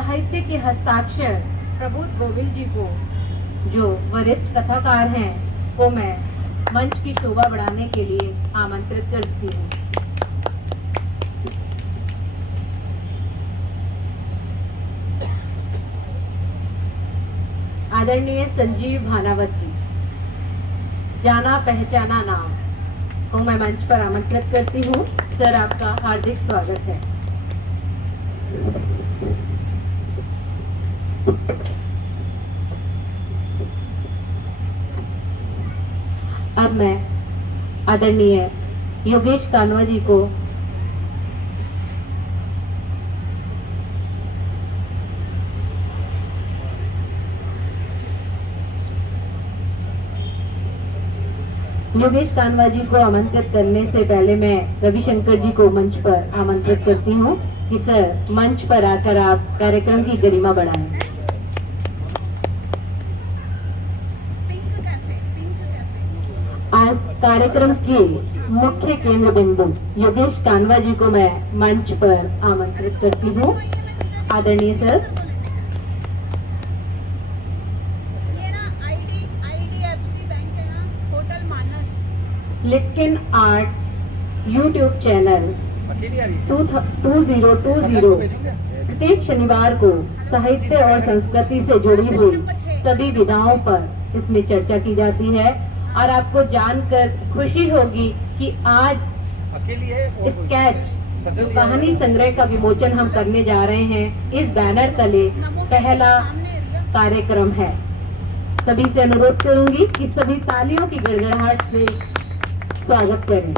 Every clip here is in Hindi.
साहित्य के हस्ताक्षर प्रबोध गोविल जी को, जो वरिष्ठ कथाकार हैं, को मैं मंच की शोभा बढ़ाने के लिए आमंत्रित करती हूँ। आदरणीय संजीव भानावत जी, जाना पहचाना नाम को मैं मंच पर आमंत्रित करती हूँ। सर, आपका हार्दिक स्वागत है। अब मैं आदरणीय योगेश कानवा जी को आमंत्रित करने से पहले मैं रविशंकर जी को मंच पर आमंत्रित करती हूँ कि सर, मंच पर आकर आप कार्यक्रम की गरिमा बढ़ाएं। आज कार्यक्रम के मुख्य केंद्र बिंदु योगेश कानवा जी को मैं मंच पर आमंत्रित करती हूँ। आदरणीय सर। लिटकिन आर्ट यूट्यूब चैनल 2020 प्रत्येक शनिवार को साहित्य और संस्कृति से जुड़ी हुई सभी विधाओं पर इसमें चर्चा की जाती है। और आपको जानकर खुशी होगी कि आज स्केच जो कहानी संग्रह का विमोचन हम करने जा रहे हैं, इस बैनर तले पहला कार्यक्रम है। सभी से अनुरोध करूंगी कि सभी तालियों की गड़गड़ाहट से स्वागत करें।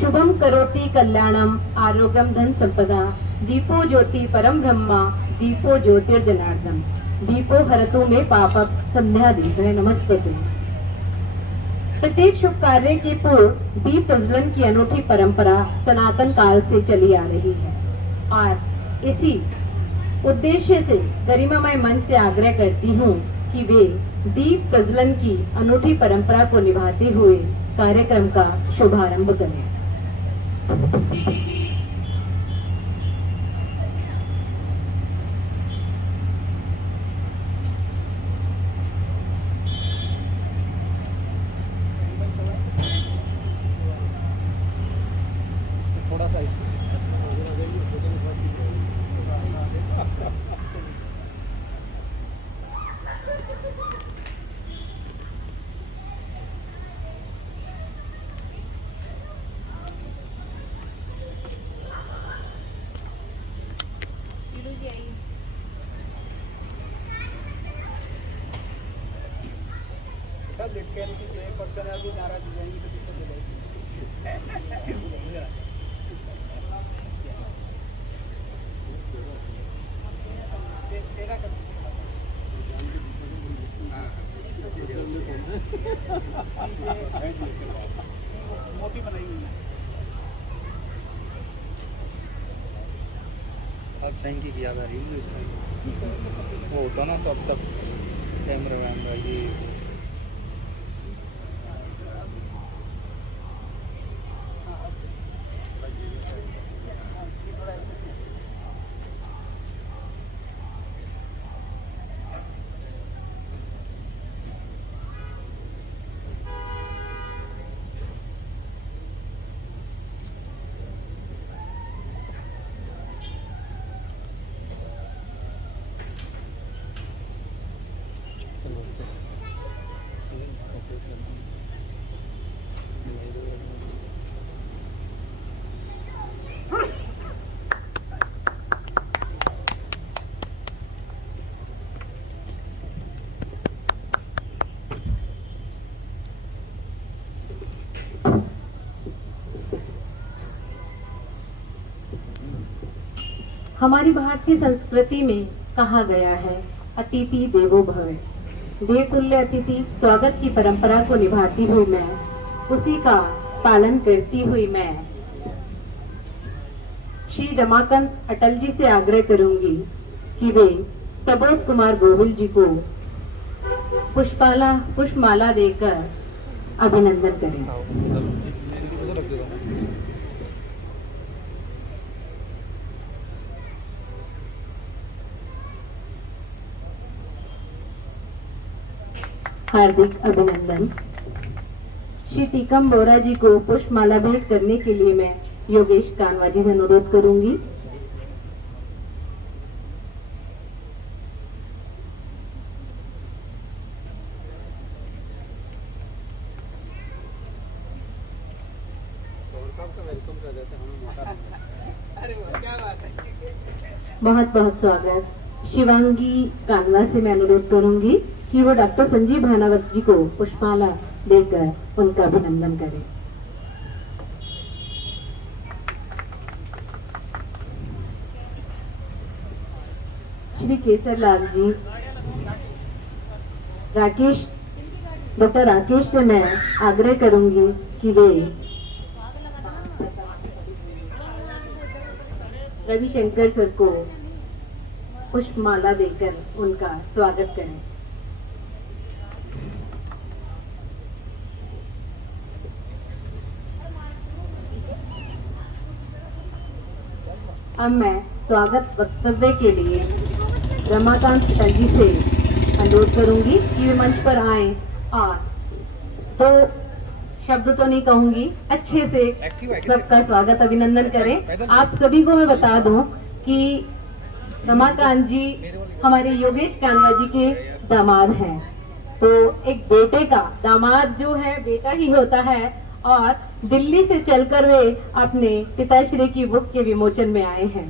शुभम करोति कल्याणम आरोग्यम धन संपदा दीपो ज्योति परम ब्रह्मा दीपो ज्योतिर्जनार्दन दीपो हरतु में पापक संध्या दीप है नमस्ते। प्रत्येक शुभ कार्य के पूर्व दीप प्रज्वलन की अनूठी परंपरा सनातन काल से चली आ रही है और इसी उद्देश्य से गरिमामय मन से आग्रह करती हूँ कि वे दीप प्रज्वलन की अनूठी परंपरा को निभाते हुए कार्यक्रम का शुभारंभ करें। थोड़ा सा लिटकन की चेयरपर्सन अभी नाराज हो जाएंगी तो दिक्कत हो जाएगी। मोटी बनाई हुई है। आज साइन की याद आ रही है इसमें। वो होता ना तो अब तक कैमरा वैमरा ये हमारी भारतीय संस्कृति में कहा गया है, अतिथि देवो भव। देवतुल्य अतिथि स्वागत की परंपरा को निभाती हुई मैं, उसी का पालन करती हुई मैं श्री रमाकांत अटल जी से आग्रह करूंगी कि वे प्रबोध कुमार गोविल जी को पुष्पमाला देकर अभिनंदन करें। हार्दिक अभिनंदन। श्री टीकम बोरा जी को पुष्पमाला भेंट करने के लिए मैं योगेश कानवा जी से अनुरोध करूंगी। वेलकम कर देते हैं हम मोटा। अरे वो क्या बात है। बहुत बहुत स्वागत। शिवांगी कानवा से मैं अनुरोध करूंगी कि वो डॉक्टर संजीव भानावत जी को पुष्पमाला देकर उनका अभिनंदन करें। श्री केसरलाल जी, राकेश, डॉक्टर राकेश से मैं आग्रह करूंगी कि वे रविशंकर सर को पुष्पमाला देकर उनका स्वागत करें। अब मैं स्वागत वक्तव्य के लिए रमाकांत सर जी से अनुरोध करूंगी कि वे मंच पर आए और दो शब्द तो नहीं कहूंगी, अच्छे से सबका स्वागत अभिनंदन करें। आप सभी को मैं बता दूं कि रमाकांत जी हमारे योगेश कानवा जी के दामाद हैं। तो एक बेटे का दामाद जो है बेटा ही होता है और दिल्ली से चलकर वे अपने पिताश्री की बुक के विमोचन में आए हैं।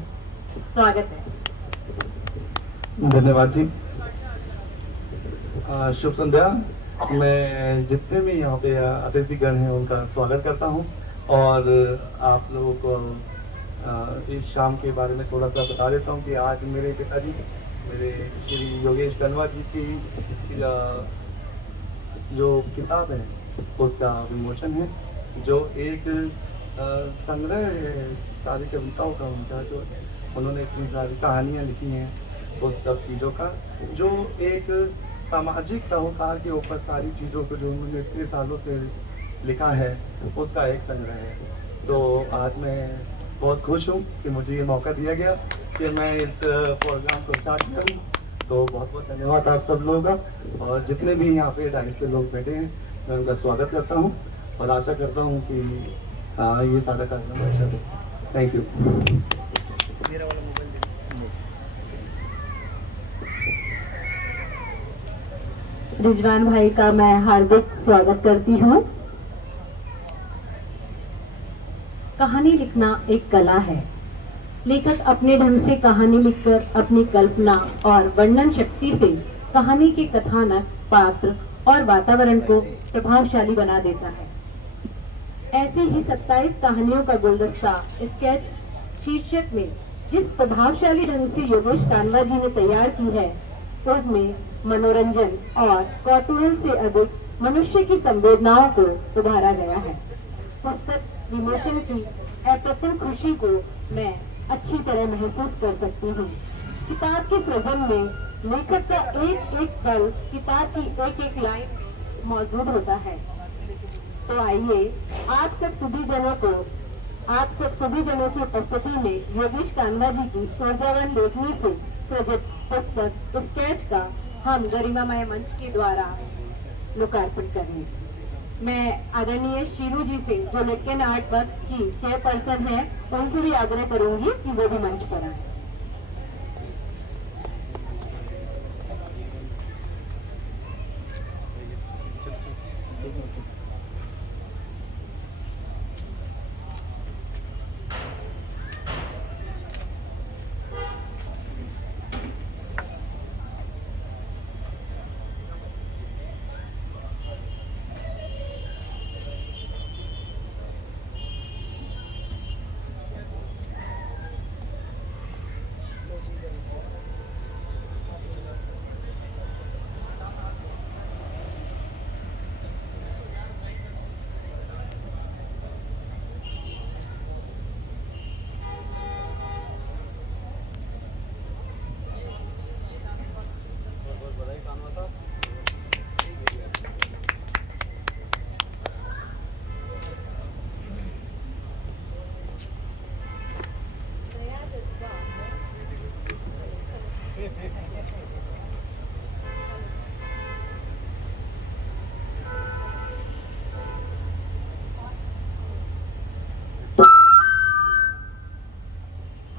स्वागत है। धन्यवाद जी। शुभ संध्या। मैं जितने भी यहाँ पे अतिथिगण हैं उनका स्वागत करता हूँ और आप लोगों को इस शाम के बारे में थोड़ा सा बता देता हूँ कि आज मेरे पिताजी, मेरे श्री योगेश कानवा जी की जो किताब है उसका विमोचन है, जो एक संग्रह है सारी कविताओं का उनका, जो उन्होंने इतनी सारी कहानियाँ लिखी हैं उस सब चीज़ों का, जो एक सामाजिक सरोकार के ऊपर सारी चीज़ों को जो उन्होंने इतने सालों से लिखा है उसका एक संग्रह है। तो आज मैं बहुत खुश हूँ कि मुझे ये मौका दिया गया कि मैं इस प्रोग्राम को स्टार्ट करूँ। तो बहुत बहुत धन्यवाद आप सब लोगों का, और जितने भी यहाँ पे डाइस पे लोग बैठे हैं मैं उनका स्वागत करता हूँ और आशा करता हूँ कि ये सारा कार्यक्रम अच्छा हो। Thank you. मेरा वाला मोबाइल दे। रिजवान भाई का मैं हार्दिक स्वागत करती हूँ। कहानी लिखना एक कला है। लेखक अपने ढंग से कहानी लिखकर अपनी कल्पना और वर्णन शक्ति से कहानी के कथानक, पात्र और वातावरण को प्रभावशाली बना देता है। ऐसे ही 27 कहानियों का गुलदस्ता स्केच शीर्षक में जिस प्रभावशाली ढंग से योगेश कानवा जी ने तैयार की है, उसमें मनोरंजन और कौतूहल से अधिक मनुष्य की संवेदनाओं को उभारा गया है। पुस्तक विमोचन की अप्रतिम खुशी को मैं अच्छी तरह महसूस कर सकती हूँ। किताब के सृजन में लेखक का एक एक पल किताब की एक एक लाइन में मौजूद होता है। तो आइए आप सब सभी जनों की उपस्थिति में योगेश कानवा जी की ऊर्जावान लेखनी से सृजित पुस्तक स्केच का हम गरिमामय मंच के द्वारा लोकार्पण करें। मैं आदरणीय शीरू जी से, जो लटकन आर्ट वर्क्स की चेयरपर्सन है, उनसे भी आग्रह करूंगी कि वो भी मंच पर आए।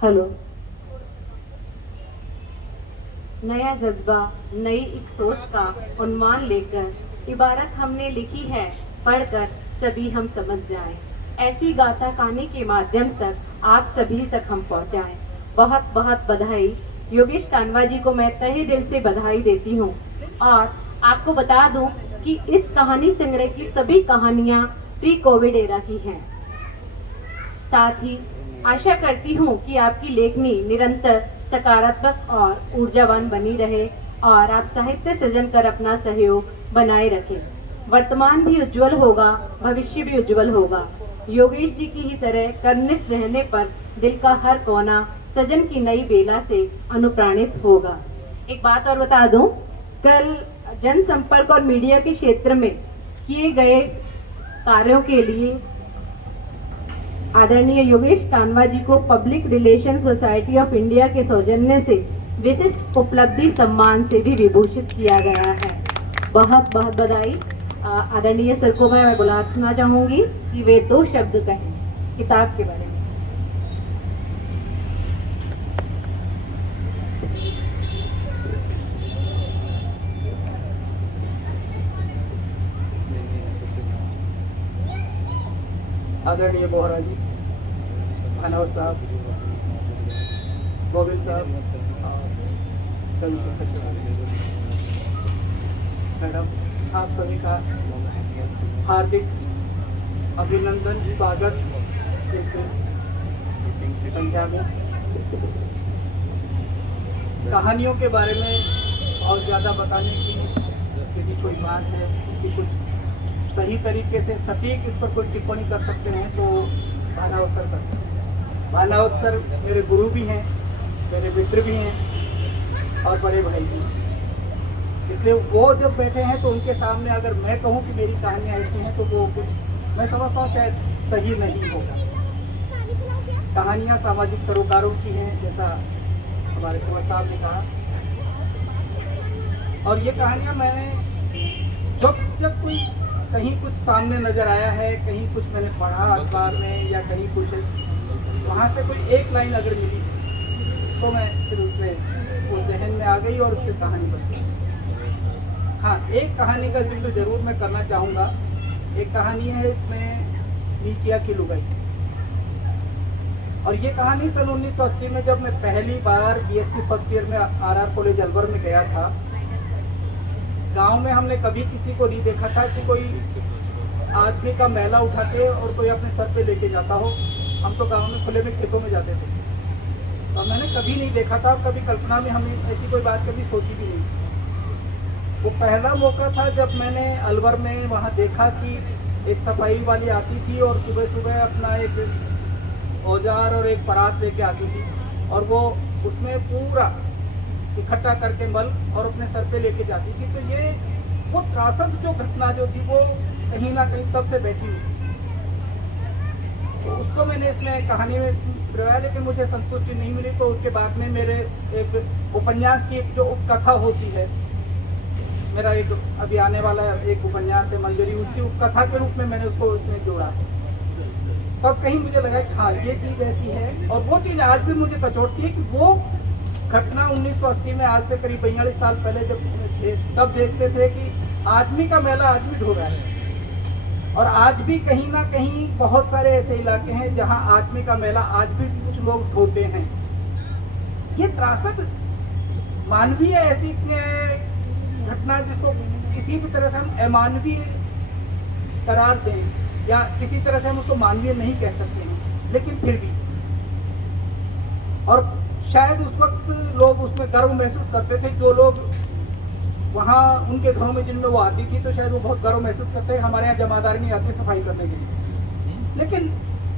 हेलो। नया जज्बा, नई एक सोच का उन्माद लेकर इबारत हमने लिखी है, पढ़कर सभी हम समझ जाएं। ऐसी गाथा कहानी के माध्यम से आप सभी तक हम पहुंचाएं। बहुत बहुत बधाई। योगेश कानवा जी को मैं तहे दिल से बधाई देती हूं। और आपको बता दूं कि इस कहानी संग्रह की सभी कहानियां प्री कोविड एरा की हैं। साथ ही आशा करती हूँ कि आपकी लेखनी निरंतर सकारात्मक और ऊर्जावान बनी रहे और आप साहित्य सृजन कर अपना सहयोग बनाए रखें। वर्तमान भी उज्जवल होगा, भविष्य भी उज्जवल होगा। योगेश जी की ही तरह कर्मनिष्ठ रहने पर दिल का हर कोना सृजन की नई बेला से अनुप्राणित होगा। एक बात और बता दूं, कल जनसंपर्क और मीडिया के क्षेत्र में किए गए कार्यों के लिए आदरणीय योगेश कानवा जी को public Relation Society of India के सौजन्य से विशिष्ट उपलब्धि सम्मान से भी विभूषित किया गया है। बहुत बहुत बधाई। आदरणीय सर को मैं बुलाना चाहूंगी कि वे 2 शब्द कहें किताब के बारे में। आदरणीय बोहरा जी, भानवत साहब, गोविंद साहब, मैडम, आप सभी का हार्दिक अभिनंदन, स्वागत इस संध्या में। कहानियों के बारे में बहुत ज़्यादा बताने की यदि कोई बात है कि कुछ सही तरीके से सटीक इस पर कोई टिप्पणी कर सकते हैं तो भानावत सर कर सकते हैं। भानावत सर मेरे गुरु भी हैं, मेरे मित्र भी हैं और बड़े भाई भी हैं। इसलिए वो जब बैठे हैं तो उनके सामने अगर मैं कहूँ कि मेरी कहानियाँ ऐसी हैं तो वो कुछ मैं समझता हूँ शायद सही नहीं होगा। कहानियाँ सामाजिक सरोकारों की हैं, जैसा हमारे कुंवर साहब ने कहा। और ये कहानियाँ मैंने जब कोई कहीं कुछ सामने नजर आया है, कहीं कुछ मैंने पढ़ा अखबार में या कहीं कुछ वहाँ से कोई एक लाइन अगर मिली तो मैं फिर उसमें वो जहन में आ गई और उसकी कहानी बन गई। हाँ, एक कहानी का जिक्र जरूर मैं करना चाहूँगा। एक कहानी है इसमें नीचिया की लुगाई। और ये कहानी सन 1980 में जब मैं पहली बार BSc फर्स्ट ईयर में RR कॉलेज अलवर में गया था, गांव में हमने कभी किसी को नहीं देखा था कि कोई आदमी का मैला उठाते और कोई अपने सर पे लेके जाता हो। हम तो गांव में खुले में खेतों में जाते थे, तो मैंने कभी नहीं देखा था और कभी कल्पना में हमने ऐसी कोई बात कभी सोची भी नहीं। वो पहला मौका था जब मैंने अलवर में वहाँ देखा कि एक सफाई वाली आती थी और सुबह सुबह अपना एक औजार और एक परात लेके आती थी और वो उसमें पूरा इकट्ठा करके मल और अपने सर पे लेके जाती थी। तो ये वो त्रासद जो घटना जो थी वो कहीं ना कहीं तब से बैठी हुई थी। तो उसको मैंने इसमें कहानी में प्रवाह, लेकिन मुझे संतुष्टि नहीं मिली। तो उसके बाद में मेरे एक उपन्यास की एक जो उपकथा होती है, मेरा एक अभी आने वाला एक उपन्यास है मंजरी, उसकी उपकथा के रूप में मैंने उसको उसमें जोड़ा। तब कहीं मुझे लगा कि हाँ ये चीज़ ऐसी है। और वो चीज़ आज भी मुझे कचोटती है कि वो घटना 1980 में आज से करीब 42 साल पहले जब तब देखते थे कि आदमी का मैला आदमी ढो रहा है। और आज भी कहीं ना कहीं बहुत सारे ऐसे इलाके हैं जहां आदमी का मैला आज भी कुछ लोग ढोते हैं। ये त्रासद मानवीय ऐसी घटना जिसको किसी भी तरह से हम अमानवीय करार दें या किसी तरह से हम उसको मानवीय नहीं कह सकते हैं, लेकिन फिर भी। और शायद उस वक्त लोग उसमें गर्व महसूस करते थे, जो लोग वहाँ उनके घरों में जिनमें वो आती थी, तो शायद वो बहुत गर्व महसूस करते हैं हमारे यहाँ जमादार नहीं आती सफाई करने के लिए। लेकिन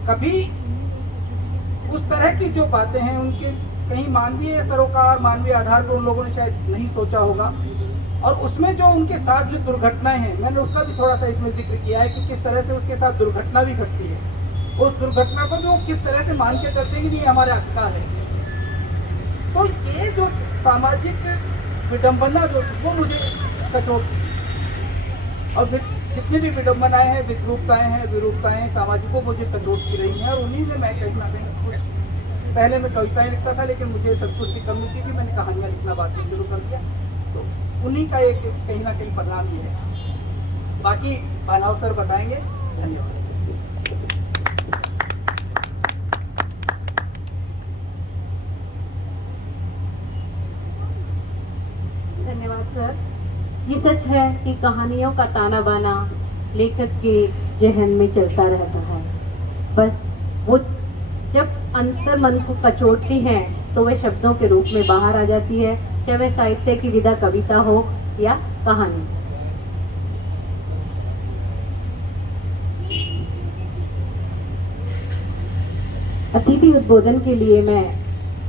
कभी उस तरह की जो बातें हैं उनके कहीं मानवीय सरोकार, मानवीय आधार पर उन लोगों ने शायद नहीं सोचा होगा। और उसमें जो उनके साथ जो दुर्घटनाएं हैं, मैंने उसका भी थोड़ा सा इसमें जिक्र किया है कि किस तरह से उसके साथ दुर्घटना भी घटती है। उस दुर्घटना को जो किस तरह से मान के चलते हैं कि ये हमारे अधिकार है। तो ये जो सामाजिक विडंबना जो वो मुझे कचोटती है। और जितनी भी विडंबनाएं हैं, विद्रूपताएं हैं, विरूपताएं सामाजिक को मुझे कचोटती रही हैं। और उन्हीं में मैं कहीं ना कहीं पहले मैं कविताएं लिखता था, लेकिन मुझे सब कुछ की कमी थी कि मैंने कहानियां लिखना बाद में शुरू कर दिया। तो उन्हीं का एक कहीं ना कहीं परिणाम ये है। बाकी भानाव सर बताएंगे। धन्यवाद। धन्यवाद सर। ये सच है कि कहानियों का ताना बाना लेखक के जहन में चलता रहता है, बस वो जब अंतर मन को कचोटती हैं तो वे शब्दों के रूप में बाहर आ जाती है, चाहे वह साहित्य की विधा कविता हो या कहानी। अतिथि उद्बोधन के लिए मैं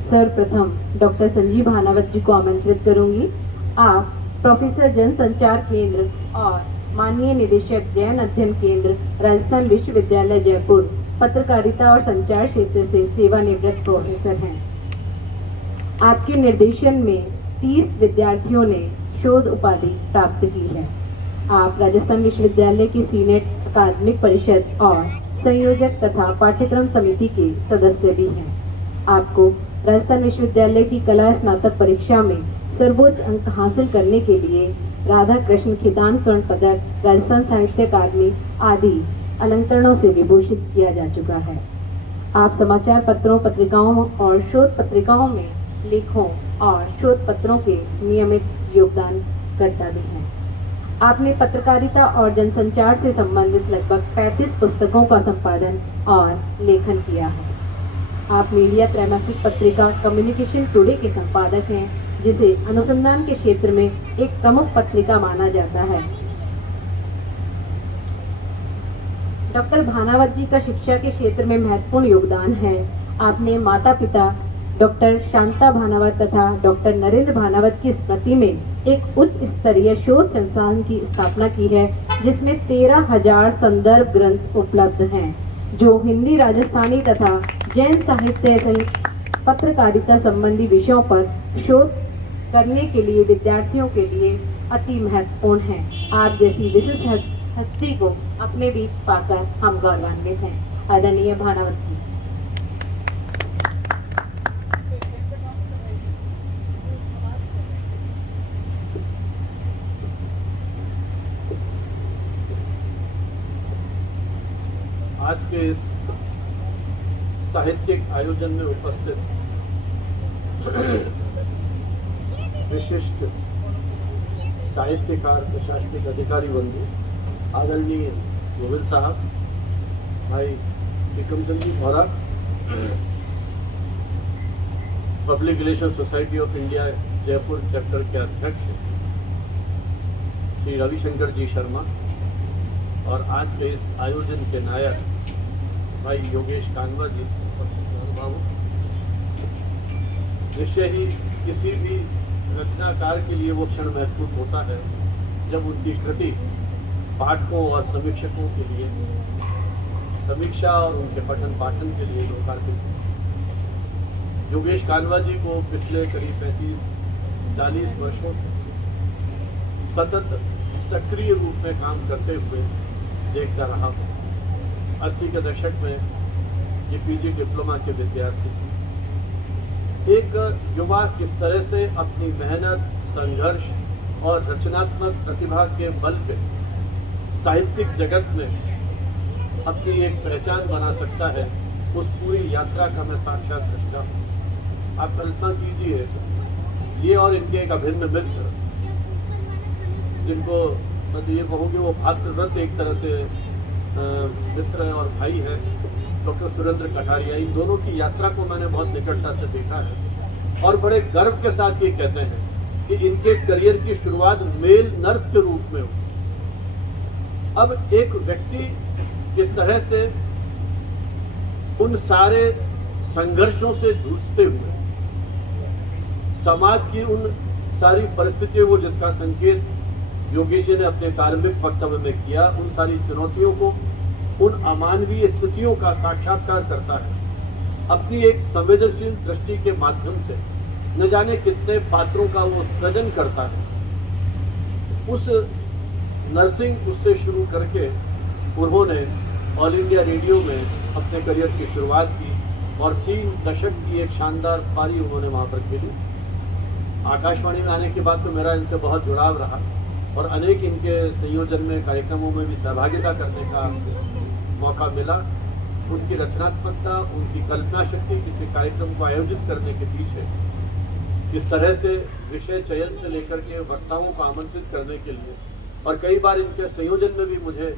सर्वप्रथम डॉक्टर संजीव भानावत जी को आमंत्रित करूंगी। आप प्रोफेसर जनसंचार केंद्र और माननीय निदेशक जैन अध्ययन केंद्र राजस्थान विश्वविद्यालय जयपुर पत्रकारिता और संचार क्षेत्र से सेवानिवृत्त प्रोफेसर हैं। आपके निर्देशन में 30 विद्यार्थियों ने शोध उपाधि प्राप्त की है। आप राजस्थान विश्वविद्यालय की सीनेट अकादमिक परिषद और संयोजक तथा पाठ्यक्रम समिति के सदस्य भी हैं। आपको राजस्थान विश्वविद्यालय की कला स्नातक परीक्षा में सर्वोच्च अंक हासिल करने के लिए राधा कृष्ण खितान स्वर्ण पदक, राजस्थान साहित्य अकादमी आदि अलंकरणों से विभूषित किया जा चुका है। आप समाचार पत्रों, पत्रिकाओं और शोध पत्रिकाओं में लेखों और शोध पत्रों के नियमित योगदान करता भी हैं। आपने पत्रकारिता और जनसंचार से संबंधित लगभग 35 पुस्तकों का संपादन और लेखन किया है। आप मीडिया त्रैमासिक पत्रिका कम्युनिकेशन टुडे के संपादक हैं, जिसे अनुसंधान के क्षेत्र में एक प्रमुख पत्रिका माना जाता है। डॉक्टर भानावत जी का शिक्षा के क्षेत्र में महत्वपूर्ण योगदान है। आपने माता पिता डॉक्टर शांता भानावत तथा डॉक्टर नरेंद्र भानावत की स्मृति में एक उच्च स्तरीय शोध संस्थान की स्थापना की है, जिसमें 13,000 संदर्भ ग्रंथ उपलब्ध हैं, जो हिंदी, राजस्थानी तथा जैन साहित्य सहित पत्रकारिता संबंधी विषयों पर शोध करने के लिए विद्यार्थियों के लिए अति महत्वपूर्ण है। आप जैसी विशिष्ट हस्ती को अपने बीच पाकर हम गौरवान्वित हैं। आदरणीय भानावत जी। आज के इस साहित्यिक आयोजन में उपस्थित विशिष्ट साहित्यकार, प्रशासनिक अधिकारी बंधु, आदरणीय गोविंद साहब, भाई विक्रम चंद जी भौरा, public Relation Society of India Jaipur chapter के अध्यक्ष श्री रविशंकर जी शर्मा, और आज के इस आयोजन के नायक भाई योगेश कानवा जी, निश्चय ही किसी भी रचनाकार के लिए वो क्षण महत्वपूर्ण होता है जब उनकी कृति पाठकों और समीक्षकों के लिए समीक्षा और उनके पठन पाठन के लिए लोकार्पित हो। योगेश कानवा जी को पिछले करीब 35-40 वर्षों से सतत सक्रिय रूप में काम करते हुए देखता रहा हूँ। 80 के दशक में ये पीजी डिप्लोमा के विद्यार्थी, एक युवा किस तरह से अपनी मेहनत, संघर्ष और रचनात्मक प्रतिभा के बल पे साहित्यिक जगत में अपनी एक पहचान बना सकता है, उस पूरी यात्रा का मैं साक्षात दृष्टा हूँ। आप कल्पना कीजिए, ये और इनके एक अभिन्न मित्र, जिनको मैं ये कहूँगी वो भातृव्रत एक तरह से मित्र है और भाई है, डॉक्टर सुरेंद्र कटारिया, इन दोनों की यात्रा को मैंने बहुत निकटता से देखा है और बड़े गर्व के साथ ये कहते हैं कि इनके करियर की शुरुआत मेल नर्स के रूप में हुई। अब एक व्यक्ति किस तरह से उन सारे संघर्षों से जूझते हुए समाज की उन सारी परिस्थितियों को, जिसका संकेत योगेश जी ने अपने कार्मिक वक्तव्य में किया, उन सारी चुनौतियों को, उन अमानवीय स्थितियों का साक्षात्कार करता है, अपनी एक संवेदनशील दृष्टि के माध्यम से न जाने कितने पात्रों का वो सृजन करता है। उस नर्सिंग उससे शुरू करके उन्होंने ऑल इंडिया रेडियो में अपने करियर की शुरुआत की और 3 दशक की एक शानदार पारी उन्होंने वहाँ पर खेली। आकाशवाणी में आने के बाद तो मेरा इनसे बहुत जुड़ाव रहा और अनेक इनके संयोजन में कार्यक्रमों में भी सहभागिता करने का मौका मिला। उनकी रचनात्मकता, उनकी कल्पना शक्ति किसी कार्यक्रम को आयोजित करने के पीछे, किस तरह से विषय चयन से लेकर के वक्ताओं को आमंत्रित करने के लिए और कई बार इनके संयोजन में भी मुझे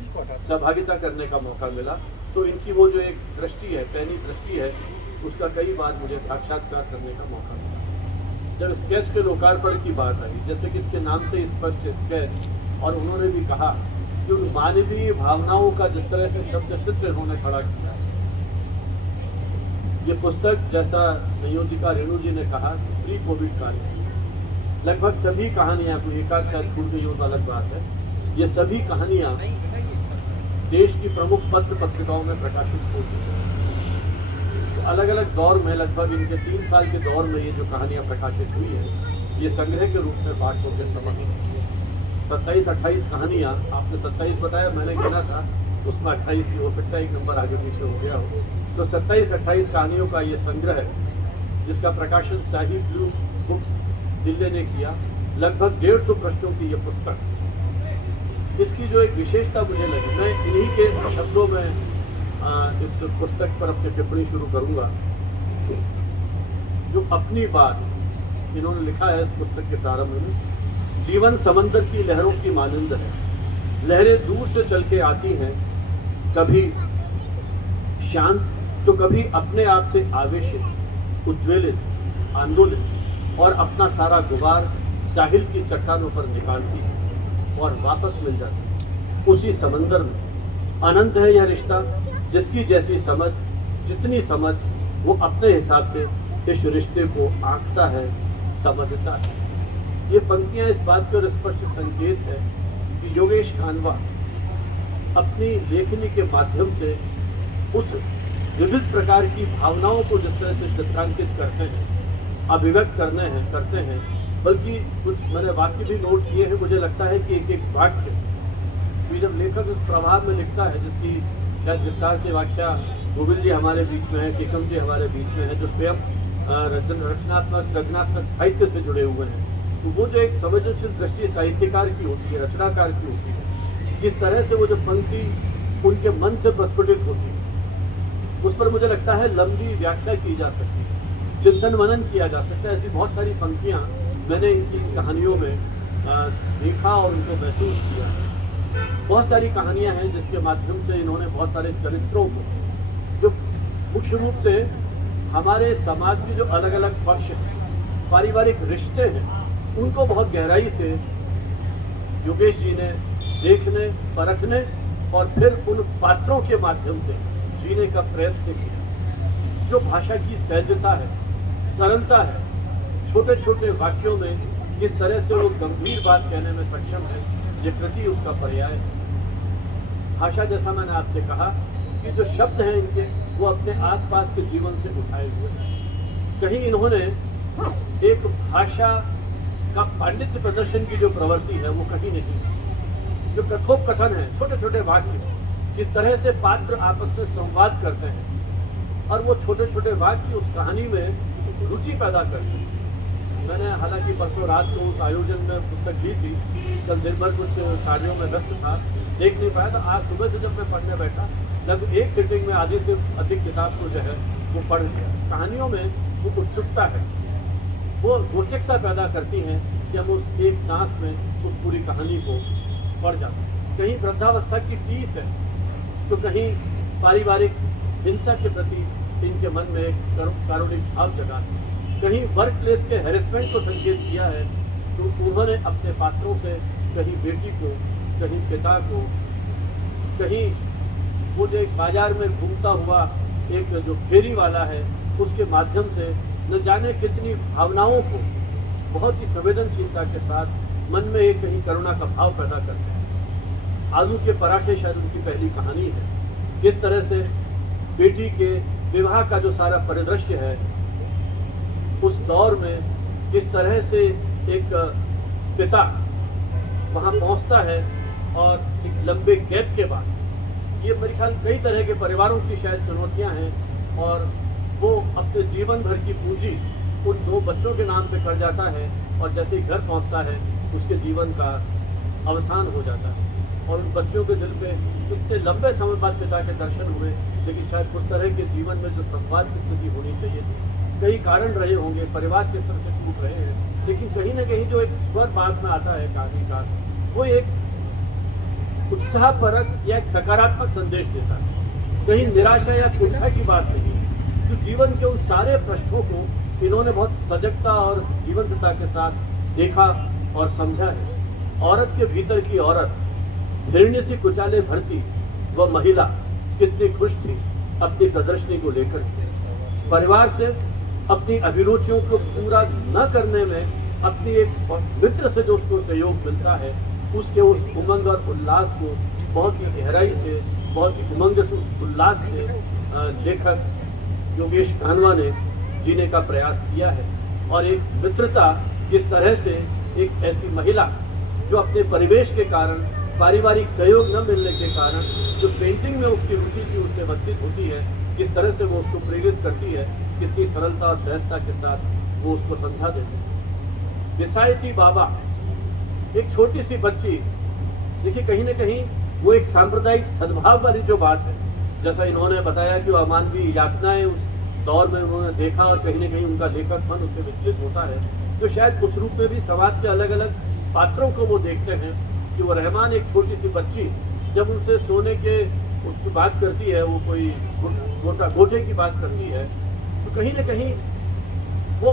सहभागिता करने का मौका मिला। तो इनकी वो जो एक दृष्टि है, पैनी दृष्टि है, उसका कई बार मुझे साक्षात्कार करने का मौका मिला। जब स्केच के लोकार्पण की बात आई, जैसे कि इसके नाम से स्पष्ट स्केच, और उन्होंने भी कहा कि उन मानवीय भावनाओं का जिस तरह से शब्द चित्र उन्होंने खड़ा किया, ये पुस्तक जैसा संयोजिका रेणु जी ने कहा प्री कोविड काल में लगभग सभी कहानियां, कोई एक आध शायद छूट गई हो तो अलग बात है, ये सभी कहानियां देश की प्रमुख पत्र पत्रिकाओं में प्रकाशित हो चुकी हैं। तो अलग अलग दौर में, लगभग इनके 3 साल के दौर में ये जो कहानियां प्रकाशित हुई है, ये संग्रह के रूप में पाठकों के समक्ष 27-28 कहानियां, आपने 27 बताया, मैंने गिना था, उसमें 28 थी, हो सकता है एक नंबर आगे पीछे हो गया हो। तो 27-28 कहानियों का ये संग्रह है, जिसका प्रकाशन शाही ब्लू बुक्स दिल्ली ने किया। लगभग 150 पृष्ठों की ये पुस्तक। इसकी जो एक विशेषता मुझे लगी, मैं इन्हीं के शब्दों में इस पुस्तक पर अपनी टिप्पणी शुरू करूंगा। जो अपनी बात इन्होंने लिखा है इस पुस्तक के प्रारंभ में, जीवन समंदर की लहरों की मानंद है, लहरें दूर से चल के आती हैं, कभी शांत तो कभी अपने आप से आवेशित, उज्ज्वलित, आंदोलित, और अपना सारा गुबार साहिल की चट्टानों पर निकालती है और वापस मिल जाती है उसी समंदर में। अनंत है यह रिश्ता, जिसकी जैसी समझ, जितनी समझ, वो अपने हिसाब से इस रिश्ते को आंकता है, समझता है। ये पंक्तियां इस बात का स्पष्ट संकेत है कि योगेश खानवा अपनी लेखनी के माध्यम से उस विविध प्रकार की भावनाओं को जिस तरह से चित्रांकित करते हैं, अभिव्यक्त करते हैं, बल्कि कुछ मैंने वाक्य भी नोट किए हैं। मुझे लगता है कि एक एक वाक्य भी जब लेखक उस प्रभाव में लिखता है, जिसकी शायद विस्तार से व्याख्या गोविल जी हमारे बीच में है, टिकम जी हमारे बीच में है, जो स्वयं रचनात्मक सृजनात्मक साहित्य से जुड़े हुए हैं, तो वो जो एक संवेदनशील दृष्टि साहित्यकार की होती है, रचनाकार की होती है, किस तरह से वो जो पंक्ति उनके मन से प्रस्फुटित होती है, उस पर मुझे लगता है लंबी व्याख्या की जा सकती है, चिंतन मनन किया जा सकता है। ऐसी बहुत सारी पंक्तियां मैंने इनकी कहानियों में देखा और उनको महसूस किया। बहुत सारी कहानियां हैं जिसके माध्यम से इन्होंने बहुत सारे चरित्रों को, जो मुख्य रूप से हमारे समाज के जो अलग अलग पक्ष हैं, पारिवारिक रिश्ते हैं, उनको बहुत गहराई से योगेश जी ने देखने, परखने और फिर उन पात्रों के माध्यम से जीने का प्रयत्न किया। जो भाषा की सहजता है, सरलता है, छोटे छोटे वाक्यों में किस तरह से वो गंभीर बात कहने में सक्षम है, ये कृति उसका पर्याय है। भाषा, जैसा मैंने आपसे कहा कि जो शब्द हैं इनके, वो अपने आसपास के जीवन से उठाए हुए हैं। कहीं इन्होंने एक भाषा का पांडित्य प्रदर्शन की जो प्रवृत्ति है वो कहीं नहीं। जो कथोपकथन है, छोटे छोटे वाक्य, किस तरह से पात्र आपस में संवाद करते हैं और वो छोटे छोटे वाक्य उस कहानी में रुचि पैदा करते हैं। मैंने हालांकि परसों रात को उस आयोजन में पुस्तक ली थी, कल दिन भर कुछ कार्यों में व्यस्त था, देख नहीं पाया, तो आज सुबह से जब मैं पढ़ने बैठा, लगभग एक सिटिंग में आधी से अधिक किताब को जो है वो पढ़ लिया। कहानियों में वो उत्सुकता है, वो रोचकता पैदा करती हैं कि हम उस एक सांस में उस पूरी कहानी को पढ़ जाते हैं। कहीं वृद्धावस्था की टीस है, तो कहीं पारिवारिक हिंसा के प्रति इनके मन में एक कारुणिक भाव जगा है, कहीं वर्क प्लेस के हैरेसमेंट को संकेत किया है। तो उन्होंने अपने पात्रों से कहीं बेटी को, कहीं पिता को, कहीं वो जो एक बाजार में घूमता हुआ एक जो फेरी वाला है, उसके माध्यम से न जाने कितनी भावनाओं को बहुत ही संवेदनशीलता के साथ मन में एक कहीं करुणा का भाव पैदा करते हैं। आलू के पराठे शायद उनकी पहली कहानी है। किस तरह से बेटी के विवाह का जो सारा परिदृश्य है, उस दौर में किस तरह से एक पिता वहाँ पहुँचता है और एक लंबे गैप के बाद, ये मेरे ख्याल कई तरह के परिवारों की शायद चुनौतियाँ हैं और वो अपने जीवन भर की पूंजी उन 2 बच्चों के नाम पे कर जाता है और जैसे ही घर पहुंचता है उसके जीवन का अवसान हो जाता है। और उन बच्चों के दिल पे इतने लंबे समय बाद पिता के दर्शन हुए, लेकिन शायद उस तरह के जीवन में जो संवाद की स्थिति होनी चाहिए थी, कई कारण रहे होंगे, परिवार किस तरह से टूट रहे हैं, लेकिन कहीं ना कहीं जो एक स्वर बाद में आता है कहानी का, वो एक उत्साहपरक या एक सकारात्मक संदेश देता है। कहीं निराशा या कुंठा की बात नहीं, तो जीवन के उन सारे प्रश्नों को इन्होंने बहुत सजगता और जीवंतता के साथ देखा और समझा है। औरत के भीतर की औरत, हिरण्य सी कुचाले भरती वह महिला कितनी खुश थी अपनी प्रदर्शनी को लेकर। परिवार से अपनी अभिरुचियों को पूरा न करने में अपनी एक मित्र से जो उसको सहयोग मिलता है, उसके उस उमंग और उल्लास को बहुत ही गहराई से, बहुत ही उमंग से, उल्लास से लेखक योगेश कानवा ने जीने का प्रयास किया है। और एक मित्रता किस तरह से एक ऐसी महिला जो अपने परिवेश के कारण, पारिवारिक सहयोग न मिलने के कारण जो पेंटिंग में उसकी रुचि थी उससे वंचित होती है, किस तरह से वो उसको प्रेरित करती है, कितनी सरलता और सहजता के साथ वो उसको समझा देती है। विसायती बाबा, एक छोटी सी बच्ची, देखिए कहीं ना कहीं वो एक सांप्रदायिक सद्भाव वाली जो बात है, जैसा इन्होंने बताया कि वो अमानवीय यातनाएं उस दौर में उन्होंने देखा और कहीं ना कहीं उनका लेखक मन उससे विचलित होता है, तो शायद उस रूप में भी समाज के अलग अलग पात्रों को वो देखते हैं कि वो रहमान एक छोटी सी बच्ची जब उनसे सोने के उसकी बात करती है, वो कोई गोटे की बात करती है, तो कहीं ना कहीं वो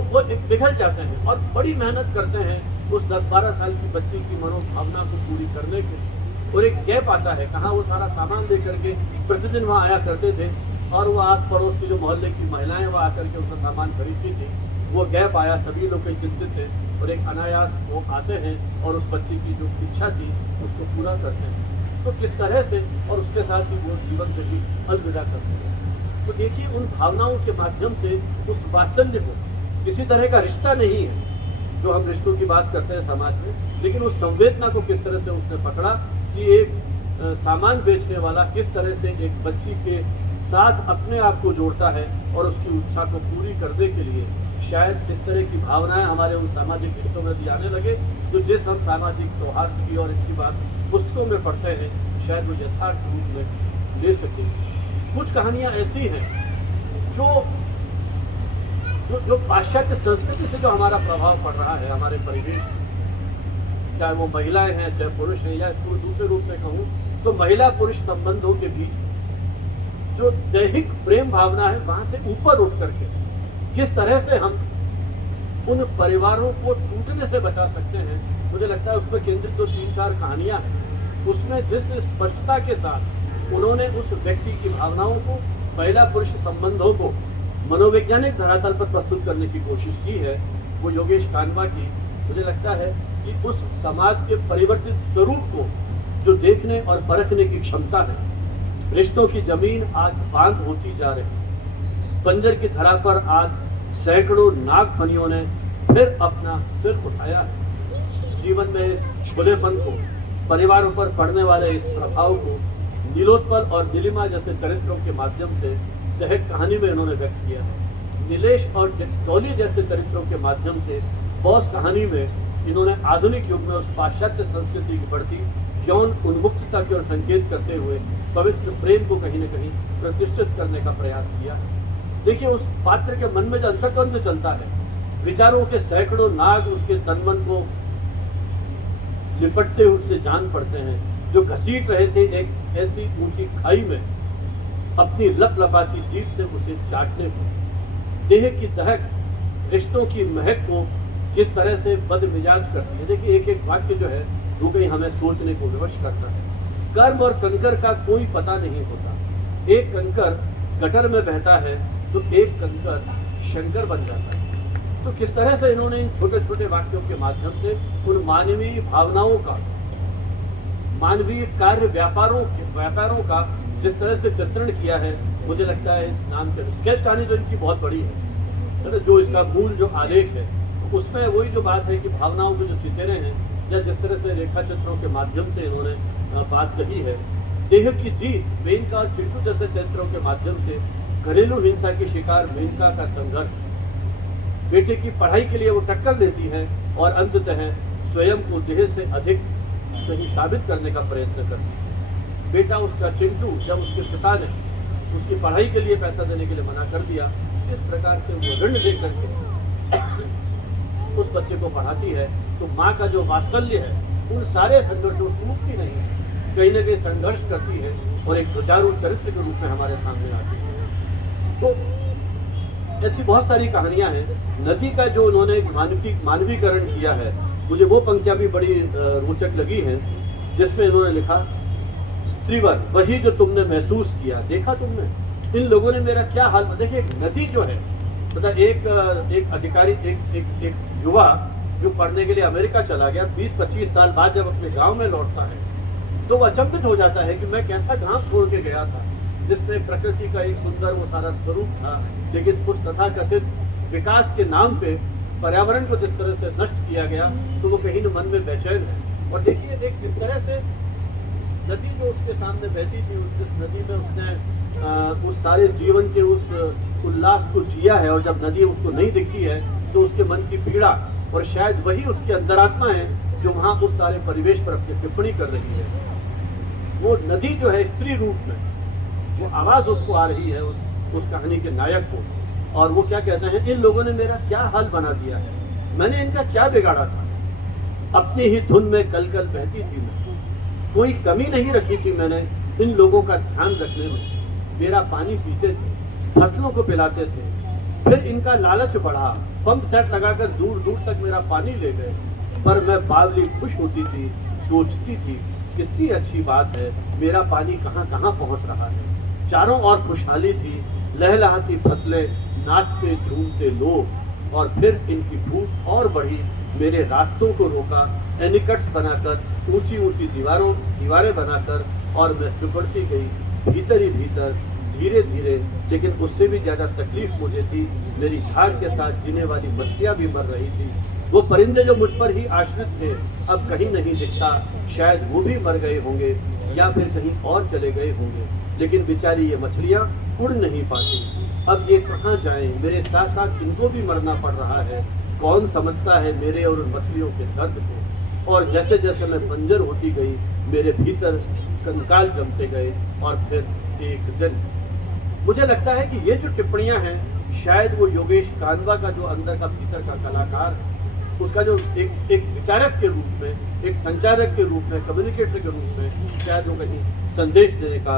पिघल जाते हैं और बड़ी मेहनत करते हैं उस 10-12 साल की बच्ची की मनोभावना को पूरी करने के। और एक गैप आता है, कहाँ वो सारा सामान लेकर के प्रतिदिन वहाँ आया करते थे और वो आस पड़ोस की जो मोहल्ले की महिलाएं वहाँ आकर के उसका सामान खरीदती थी, वो गैप आया, सभी लोग कहीं चिंतित थे और एक अनायास वो आते हैं और उस बच्ची की जो इच्छा थी उसको पूरा करते हैं। तो किस तरह से और उसके साथ ही वो जीवन से भी अलविदा करते हैं। तो देखिए उन भावनाओं के माध्यम से उस वात्सल्य को, किसी तरह का रिश्ता नहीं है जो हम रिश्तों की बात करते हैं समाज में, लेकिन उस संवेदना को किस तरह से उसने पकड़ा कि एक सामान बेचने वाला किस तरह से एक बच्ची के साथ अपने आप को जोड़ता है और उसकी इच्छा को पूरी करने के लिए शायद इस तरह की भावनाएं हमारे उन सामाजिक रिश्तों में भी आने लगे, जो जिस हम सामाजिक सौहार्द की और इसकी बात पुस्तकों में पढ़ते हैं शायद वो यथार्थ रूप में ले सके। कुछ कहानियां ऐसी हैं जो जो जो पाश्चात्य संस्कृति से जो हमारा प्रभाव पड़ रहा है हमारे परिवेश, चाहे वो महिलाएं हैं चाहे पुरुष हैं, या इसको दूसरे रूप में कहूँ तो महिला पुरुष संबंधों के बीच जो दैहिक प्रेम भावना है वहां से ऊपर उठ करके किस तरह से हम उन परिवारों को टूटने से बचा सकते हैं, मुझे लगता है उस पर केंद्रित जो 3-4 कहानियां हैं उसमें जिस स्पष्टता के साथ उन्होंने उस व्यक्ति की भावनाओं को, महिला पुरुष संबंधों को मनोवैज्ञानिक धरातल पर प्रस्तुत करने की कोशिश की है, वो योगेश कानवा की, मुझे लगता है कि उस समाज के परिवर्तित स्वरूप को जो देखने और परखने की क्षमता है। रिश्तों की जमीन आज बांध होती जा रही, बंजर की धरा पर आज सैकड़ों नागफनियों ने फिर अपना सिर उठाया है। जीवन में इस खुलेपन को, परिवारों पर पड़ने वाले इस प्रभाव को नीलोत्पल और नीलिमा जैसे चरित्रों के माध्यम से दहक कहानी में इन्होंने व्यक्त किया है। नीलेश और डॉली जैसे चरित्रों के माध्यम से बॉस कहानी में इन्होंने आधुनिक युग में उस पाश्चात्य संस्कृति की बढ़ती यौन उन्मुक्तता की ओर संकेत करते हुए पवित्र प्रेम को कहीं न कहीं प्रतिष्ठित करने का प्रयास किया। देखिए उस पात्र के मन में जो अंतर्द्वंद चलता है, विचारों के सैकड़ों नाग उसके तनमन को लिपटते हुए उससे जान पड़ते हैं, जो घसीट रहे थे एक ऐसी ऊंची खाई में अपनी लपलपाती जीभ से उसे चाटने को। देह की दहक रिश्तों की महक को किस तरह से बदमिजाज करती है। देखिए एक एक वाक्य जो है वो कहीं हमें सोचने को विवश करता है। कर्म और कंकर का कोई पता नहीं होता, एक कंकर गटर में बहता है तो एक कंकर शंकर बन जाता है। तो किस तरह से इन्होंने इन छोटे छोटे वाक्यों के माध्यम से उन मानवीय भावनाओं का, मानवीय कार्य व्यापारों का जिस तरह से चित्रण किया है, मुझे लगता है इस नाम के स्केच कहानी जो इनकी बहुत बड़ी है, जो इसका मूल जो आलेख है उसमें वही जो बात है कि भावनाओं के जो चितेरे हैं या जिस तरह से रेखा चित्रों के माध्यम से इन्होंने बात कही है, देह की जीत, वेनका और चिंटू जैसे चरित्रों के माध्यम से घरेलू हिंसा की शिकार मेनका का संघर्ष, बेटे की पढ़ाई के लिए वो टक्कर लेती है और अंततः स्वयं को देह से अधिक कहीं साबित करने का प्रयत्न करती है। बेटा उसका चिंटू, जब उसके पिता ने उसकी पढ़ाई के लिए पैसा देने के लिए मना कर दिया, इस प्रकार से वो ऋण दे करके उस बच्चे को पढ़ाती है, तो माँ का जो वात्सल्य है उन सारे संघर्षों की मुक्ति नहीं है, कहीं ना कहीं संघर्ष करती है और एक जुझारू चरित्र के रूप में हमारे सामने आती है। तो ऐसी बहुत सारी कहानियां हैं। नदी का जो उन्होंने मानवीकरण किया है, मुझे वो पंक्तियां भी बड़ी रोचक लगी हैं, जिसमें इन्होंने लिखा, स्त्रीवर वही जो तुमने महसूस किया, देखा तुमने इन लोगों ने मेरा क्या हाल। देखिए नदी जो है, मतलब एक अधिकारी, एक युवा जो पढ़ने के लिए अमेरिका चला गया, 20-25 साल बाद जब अपने गांव में लौटता है तो वो अचंभित हो जाता है कि मैं कैसा गांव छोड़ के गया था, जिसमें प्रकृति का एक सुंदर वो सारा स्वरूप था, लेकिन उस तथाकथित विकास के नाम पे पर्यावरण को जिस तरह से नष्ट किया गया, तो वो कहीं न मन में बेचैन है। और देखिए एक किस तरह से नदी जो उसके सामने बहती थी, उस नदी में उसने उस सारे जीवन के उस उल्लास को जिया है, और जब नदी उसको नहीं दिखती है तो उसके मन की पीड़ा, और शायद वही उसकी अंतरात्मा है जो वहाँ उस सारे परिवेश पर अपनी टिप्पणी कर रही है। वो नदी जो है स्त्री रूप में, वो आवाज उसको आ रही है उस कहानी के नायक को, और वो क्या कहते हैं, इन लोगों ने मेरा क्या हाल बना दिया है, मैंने इनका क्या बिगाड़ा था, अपनी ही धुन में कल कल बहती थी मैं, कोई कमी नहीं रखी थी मैंने इन लोगों का ध्यान रखने में, मेरा पानी पीते थे, फसलों को पिलाते थे, फिर इनका लालच बढ़ा, पंप सेट लगाकर दूर दूर तक मेरा पानी ले गए, पर मैं बावली खुश होती थी, सोचती थी कितनी अच्छी बात है, मेरा पानी कहाँ कहाँ पहुँच रहा है। चारों ओर खुशहाली थी, लहलहाती फसलें, नाचते झूमते लोग, और फिर इनकी भूख और बढ़ी, मेरे रास्तों को रोका, एनिकट्स बनाकर, ऊंची ऊंची दीवारें बनाकर, और मैं सिकुड़ती गई भीतर ही भीतर, धीरे धीरे। लेकिन उससे भी ज्यादा तकलीफ मुझे थी, मेरी धार के साथ जीने वाली मछलियां भी मर रही थी, वो परिंदे जो मुझ पर ही आश्रित थे अब कहीं नहीं दिखता, शायद वो भी मर गए होंगे या फिर कहीं और चले गए होंगे, लेकिन बेचारी ये मछलियां उड़ नहीं पाती, अब ये कहाँ जाएं, मेरे साथ साथ इनको भी मरना पड़ रहा है, कौन समझता है मेरे और उन मछलियों के दर्द को। और जैसे जैसे मैं बंजर होती गई, मेरे भीतर कंकाल जमते गए, और फिर एक दिन मुझे लगता है कि ये जो टिप्पणियां हैं, शायद वो योगेश कानवा का जो अंदर का भीतर का कलाकार है, उसका जो एक विचारक के रूप में, एक संचारक के रूप में, कम्युनिकेटर के रूप में शायद वो कहीं संदेश देने का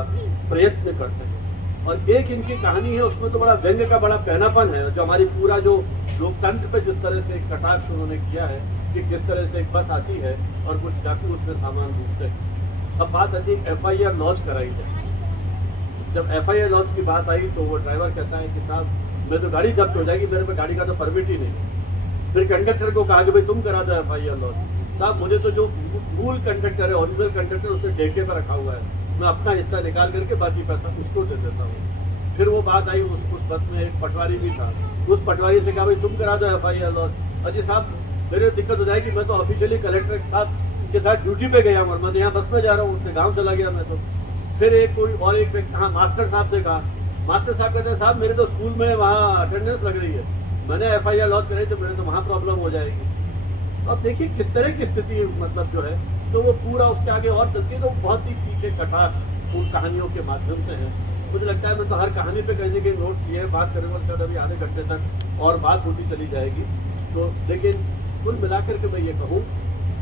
प्रयत्न करते हैं। और एक इनकी कहानी है, उसमें तो बड़ा व्यंग्य का बड़ा पहनापन है, जो हमारी पूरा जो लोकतंत्र पे जिस तरह से एक कटाक्ष उन्होंने किया है कि किस तरह से एक बस आती है और कुछ डाकू उसमें सामान ढूंढते हैं। अब बात आती है FIR लॉन्च कराई जाए। जब FIR लॉन्च की बात आई तो वो ड्राइवर कहता है कि साहब मैं तो गाड़ी जब्त हो जाएगी, मेरे पे गाड़ी का तो परमिट ही नहीं। फिर कंडक्टर को कहा कि भाई तुम करा दो FIR लॉन्च। साहब मुझे तो जो मूल कंडक्टर है, ओरिजिनल कंडक्टर, उसे ठेके पर रखा हुआ है, मैं अपना हिस्सा निकाल करके बाकी पैसा उसको दे देता हूँ। फिर वो बात आई, उस बस में एक पटवारी भी था, उस पटवारी से कहा भाई तुम करा दो FIR लॉन्च। अजी साहब मेरे दिक्कत हो जाएगी, मैं तो ऑफिशियली कलेक्टर साहब के साथ ड्यूटी पे गया हूँ, मैं यहाँ बस में जा रहा हूँ, उसने गाँव चला गया मैं तो। फिर एक कोई और एक व्यक्ति, हाँ मास्टर साहब से कहा, मास्टर साहब कहते हैं साहब मेरे तो स्कूल में वहाँ अटेंडेंस लग रही है, मैंने FIR लॉन्च कराई तो मेरे तो वहाँ प्रॉब्लम हो जाएगी। अब देखिए किस तरह की स्थिति मतलब जो है, तो वो पूरा उसके आगे और चलती है, तो बहुत ही पीछे कटाक्ष उन कहानियों के माध्यम से है। मुझे लगता है मैं तो हर कहानी पे कहने के नोट्स ये बात करूँगा, शायद अभी आधे घंटे तक और बात होती चली जाएगी। तो लेकिन कुल मिलाकर के मैं ये कहूँ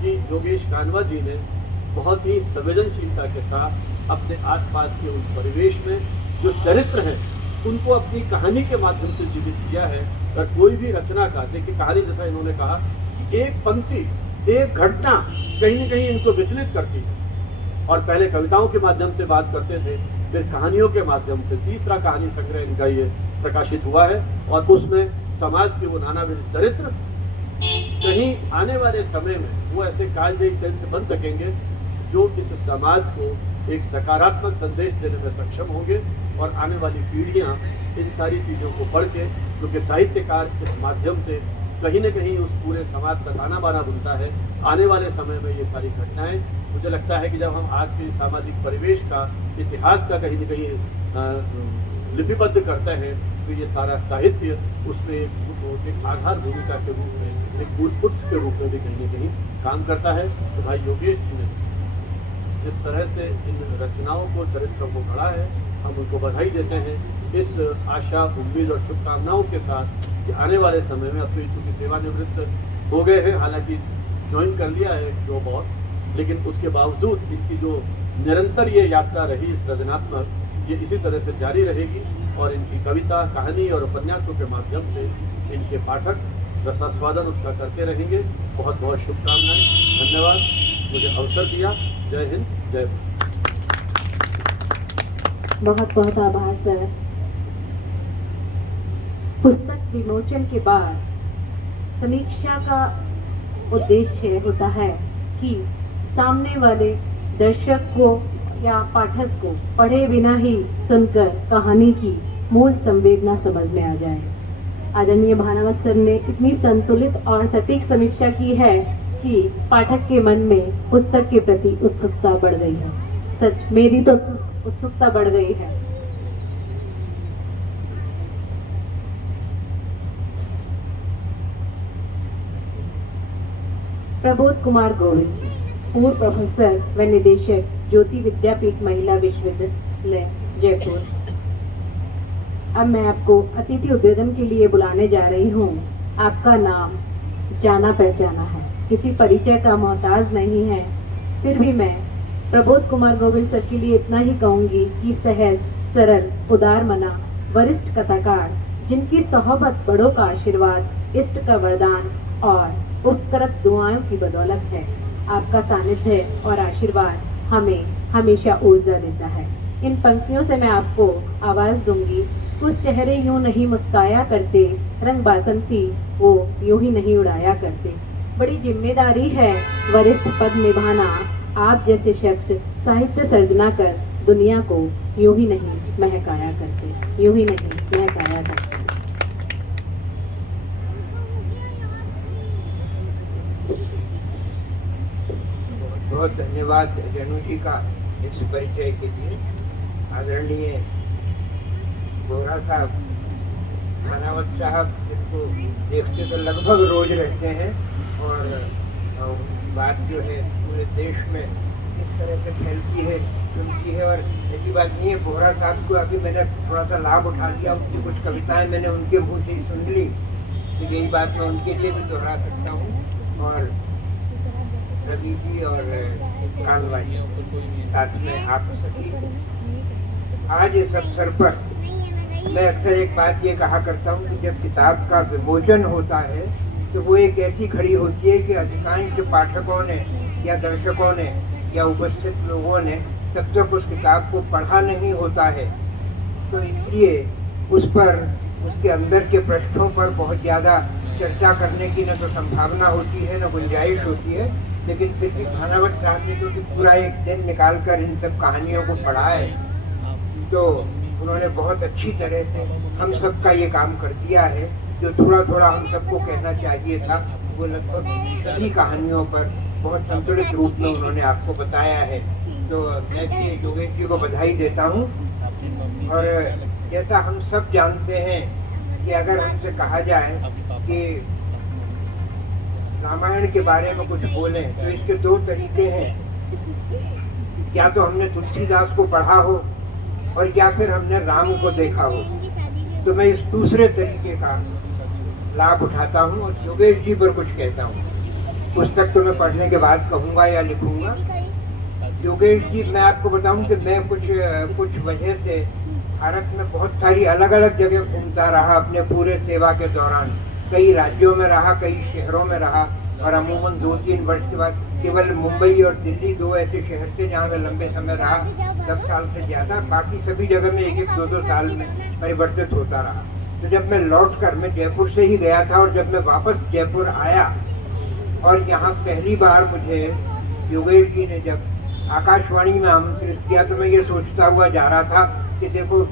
कि योगेश कानवा जी ने बहुत ही संवेदनशीलता के साथ अपने आसपास के उन परिवेश में जो चरित्र हैं उनको अपनी कहानी के माध्यम से जीवित किया है। और कोई भी रचना का, देखिए कहानी जैसा इन्होंने कहा कि एक पंक्ति, एक घटना कहीं न कहीं इनको विचलित करती है, और पहले कविताओं के माध्यम से बात करते थे, फिर कहानियों के माध्यम से। तीसरा कहानी संग्रह इनका ये प्रकाशित हुआ है, और उसमें समाज के वो नानाविध चरित्र कहीं आने वाले समय में वो ऐसे कालजयी चरित्र बन सकेंगे जो इस समाज को एक सकारात्मक संदेश देने में सक्षम होंगे, और आने वाली पीढ़ियां इन सारी चीज़ों को पढ़ के, क्योंकि साहित्यकार इस माध्यम से कहीं न कहीं उस पूरे समाज का ताना बाना बुनता है। आने वाले समय में ये सारी घटनाएं, मुझे लगता है कि जब हम आज के सामाजिक परिवेश का, इतिहास का कहीं न कहीं लिपिबद्ध करते हैं तो ये सारा साहित्य उसमें एक आधार भूमिका के रूप में, एक मूलपुट्स के रूप में भी कहीं न कहीं काम करता है। तो भाई योगेश जी ने जिस तरह से इन रचनाओं को, चरित्रों को गढ़ा है, हम उनको बधाई देते हैं। इस आशा, उम्मीद और शुभकामनाओं के साथ कि आने वाले समय में, अब तो चूँकि सेवानिवृत्त हो गए हैं, हालांकि ज्वाइन कर लिया है जॉब और, लेकिन उसके बावजूद इनकी जो निरंतर ये यात्रा रही सृजनात्मक, ये इसी तरह से जारी रहेगी और इनकी कविता, कहानी और उपन्यासों के माध्यम से इनके पाठक रसास्वादन उसका करते रहेंगे। बहुत बहुत शुभकामनाएं, धन्यवाद मुझे अवसर दिया। जय हिंद, जय भारत। बहुत बहुत आभार सर। पुस्तक विमोचन के बाद समीक्षा का उद्देश्य होता है कि सामने वाले दर्शक को या पाठक को पढ़े बिना ही सुनकर कहानी की मूल संवेदना समझ में आ जाए। आदरणीय भानावत सर ने इतनी संतुलित और सटीक समीक्षा की है कि पाठक के मन में पुस्तक के प्रति उत्सुकता बढ़ गई है। सच, मेरी तो उत्सुकता बढ़ गई है। प्रबोध कुमार गोविल जी, पूर्व प्रोफेसर व निदेशक, ज्योति विद्यापीठ महिला विश्वविद्यालय जयपुर। अब मैं आपको अतिथि उद्बोधन के लिए बुलाने जा रही हूँ। आपका नाम जाना पहचाना है, किसी परिचय का मोहताज नहीं है, फिर भी मैं प्रबोध कुमार गोविल सर के लिए इतना ही कहूँगी कि सहज, सरल, उदार मना, वरिष्ठ कथाकार, जिनकी सोहबत बड़ों का आशीर्वाद, इष्ट का वरदान और उपकृत दुआओं की बदौलत है। आपका सानिध्य और आशीर्वाद हमें हमेशा ऊर्जा देता है। इन पंक्तियों से मैं आपको आवाज दूंगी। कुछ चेहरे यूं नहीं मुस्काया करते, रंग बासंती वो यूं ही नहीं उड़ाया करते। बड़ी जिम्मेदारी है वरिष्ठ पद निभाना। आप जैसे शख्स साहित्य सर्जना कर दुनिया को यूं ही नहीं महकाया करते, यूं ही नहीं महकाया करते। बहुत धन्यवाद रेणु जी का इस परिचय के लिए। आदरणीय बोरा साहब, भानावत साहब, जिनको देखते तो लगभग रोज रहते हैं और बात जो है पूरे देश में इस तरह से फैलती है, सुनती है। और ऐसी बात नहीं है, बोरा साहब को अभी मैंने थोड़ा सा लाभ उठा लिया, उनकी कुछ कविताएं मैंने उनके मुँह से ही सुन ली, तो यही बात मैं उनके लिए भी दोहरा सकता हूँ। और रवि जी और कानवा जी, साथ में आप सभी, आज इस अवसर पर मैं अक्सर एक बात ये कहा करता हूँ कि जब किताब का विमोचन होता है तो वो एक ऐसी घड़ी होती है कि अधिकांश पाठकों ने या दर्शकों ने या उपस्थित लोगों ने तब तक उस किताब को पढ़ा नहीं होता है। तो इसलिए उस पर, उसके अंदर के पृष्ठों पर बहुत ज़्यादा चर्चा करने की न तो संभावना होती है, न गुंजाइश होती है। लेकिन फिर भी भानावत साहब ने क्योंकि पूरा एक दिन निकाल कर इन सब कहानियों को पढ़ा है, तो उन्होंने बहुत अच्छी तरह से हम सब का ये काम कर दिया है। जो थोड़ा थोड़ा हम सबको कहना चाहिए था, वो लगभग सभी कहानियों पर बहुत संतुलित रूप में उन्होंने आपको बताया है। तो मैं भी योगेश जी को बधाई देता हूँ। और जैसा हम सब जानते हैं कि अगर हमसे कहा जाए कि रामायण के बारे में कुछ बोलें तो इसके दो तरीके हैं, या तो हमने तुलसीदास को पढ़ा हो और या फिर हमने राम को देखा हो। तो मैं इस दूसरे तरीके का लाभ उठाता हूँ और योगेश जी पर कुछ कहता हूँ। पुस्तक तो मैं पढ़ने के बाद कहूँगा या लिखूँगा। योगेश जी, मैं आपको बताऊँ कि मैं कुछ वजह से भारत में बहुत सारी अलग अलग जगह घूमता रहा अपने पूरे सेवा के दौरान। कई राज्यों में रहा, कई शहरों में रहा, और अमूमन 2-3 वर्ष के बाद केवल मुंबई और दिल्ली, दो ऐसे शहर थे जहाँ मैं लंबे समय रहा, 10 साल से ज़्यादा। बाकी सभी जगह में 1-1, 2-2 साल में परिवर्तित होता रहा। तो जब मैं लौट कर, मैं जयपुर से ही गया था, और जब मैं वापस जयपुर आया और यहाँ पहली बार मुझे योगेश जी ने जब आकाशवाणी में आमंत्रित किया, तो मैं ये सोचता हुआ जा रहा था कि देखो,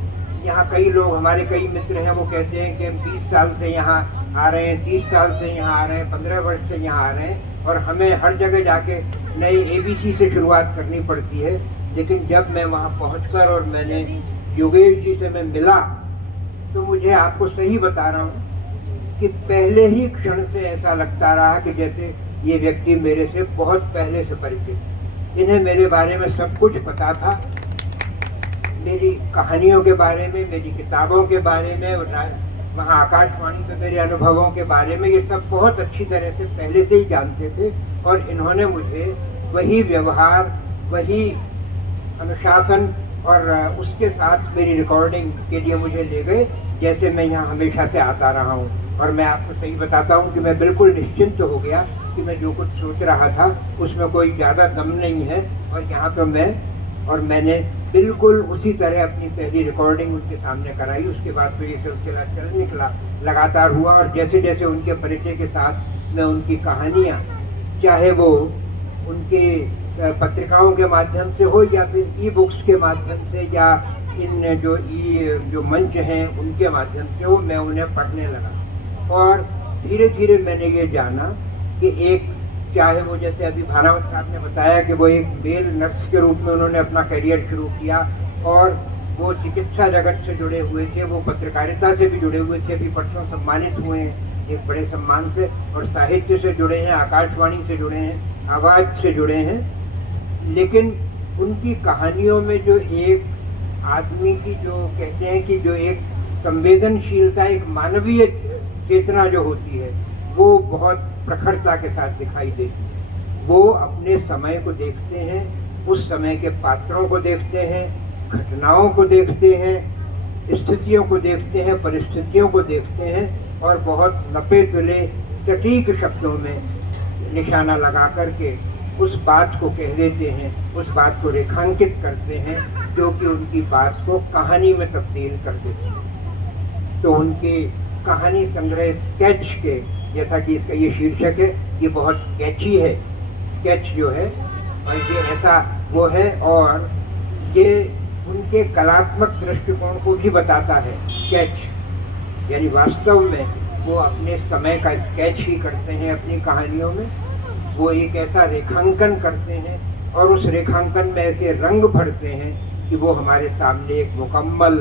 यहाँ कई लोग, हमारे कई मित्र हैं, वो कहते हैं कि हम 20 साल से यहाँ आ रहे हैं, 30 साल से यहाँ आ रहे हैं, 15 वर्ष से यहाँ आ रहे हैं, और हमें हर जगह जाके नई ABC से शुरुआत करनी पड़ती है। लेकिन जब मैं वहाँ पहुँचकर और मैंने योगेश जी से मैं मिला तो मुझे आपको सही बता रहा हूँ कि पहले ही क्षण से ऐसा लगता रहा कि जैसे ये व्यक्ति मेरे से बहुत पहले से परिचित है। इन्हें मेरे बारे में सब कुछ पता था, मेरी कहानियों के बारे में, मेरी किताबों के बारे में, वहाँ आकाशवाणी पे मेरे अनुभवों के बारे में, ये सब बहुत अच्छी तरह से पहले से ही जानते थे। और इन्होंने मुझे वही व्यवहार, वही अनुशासन और उसके साथ मेरी रिकॉर्डिंग के लिए मुझे ले गए जैसे मैं यहाँ हमेशा से आता रहा हूँ। और मैं आपको सही बताता हूँ कि मैं बिल्कुल निश्चिंत हो गया कि मैं जो कुछ सोच रहा था उसमें कोई ज़्यादा दम नहीं है। और यहाँ तो मैंने बिल्कुल उसी तरह अपनी पहली रिकॉर्डिंग उनके सामने कराई। उसके बाद तो ये सिलसिला चल निकला, लगातार हुआ। और जैसे जैसे उनके परिचय के साथ मैं उनकी कहानियाँ, चाहे वो उनके पत्रिकाओं के माध्यम से हो या फिर ई बुक्स के माध्यम से या इन जो मंच हैं उनके माध्यम से हो, मैं उन्हें पढ़ने लगा। और धीरे धीरे मैंने ये जाना कि एक, चाहे वो जैसे अभी भानावत साहब ने बताया कि वो एक मेल नर्स के रूप में उन्होंने अपना करियर शुरू किया और वो चिकित्सा जगत से जुड़े हुए थे, वो पत्रकारिता से भी जुड़े हुए थे, अभी परसों सम्मानित हुए हैं एक बड़े सम्मान से, और साहित्य से जुड़े हैं, आकाशवाणी से जुड़े हैं, आवाज़ से जुड़े हैं। लेकिन उनकी कहानियों में जो एक आदमी की, जो कहते हैं कि जो एक संवेदनशीलता, एक मानवीय चेतना जो होती है, वो बहुत प्रखरता के साथ दिखाई देती है। वो अपने समय को देखते हैं, उस समय के पात्रों को देखते हैं, घटनाओं को देखते हैं, स्थितियों को देखते हैं, परिस्थितियों को देखते हैं और बहुत नपे तुले सटीक शब्दों में निशाना लगा करके उस बात को कह देते हैं, उस बात को रेखांकित करते हैं जो कि उनकी बात को कहानी में तब्दील कर देते हैं। तो उनके कहानी संग्रह स्केच के, जैसा कि इसका ये शीर्षक है, ये बहुत कैची है स्केच जो है, और ये ऐसा वो है। और ये उनके कलात्मक दृष्टिकोण को भी बताता है स्केच, यानी वास्तव में वो अपने समय का स्केच ही करते हैं अपनी कहानियों में। वो एक ऐसा रेखांकन करते हैं और उस रेखांकन में ऐसे रंग भरते हैं कि वो हमारे सामने एक मुकम्मल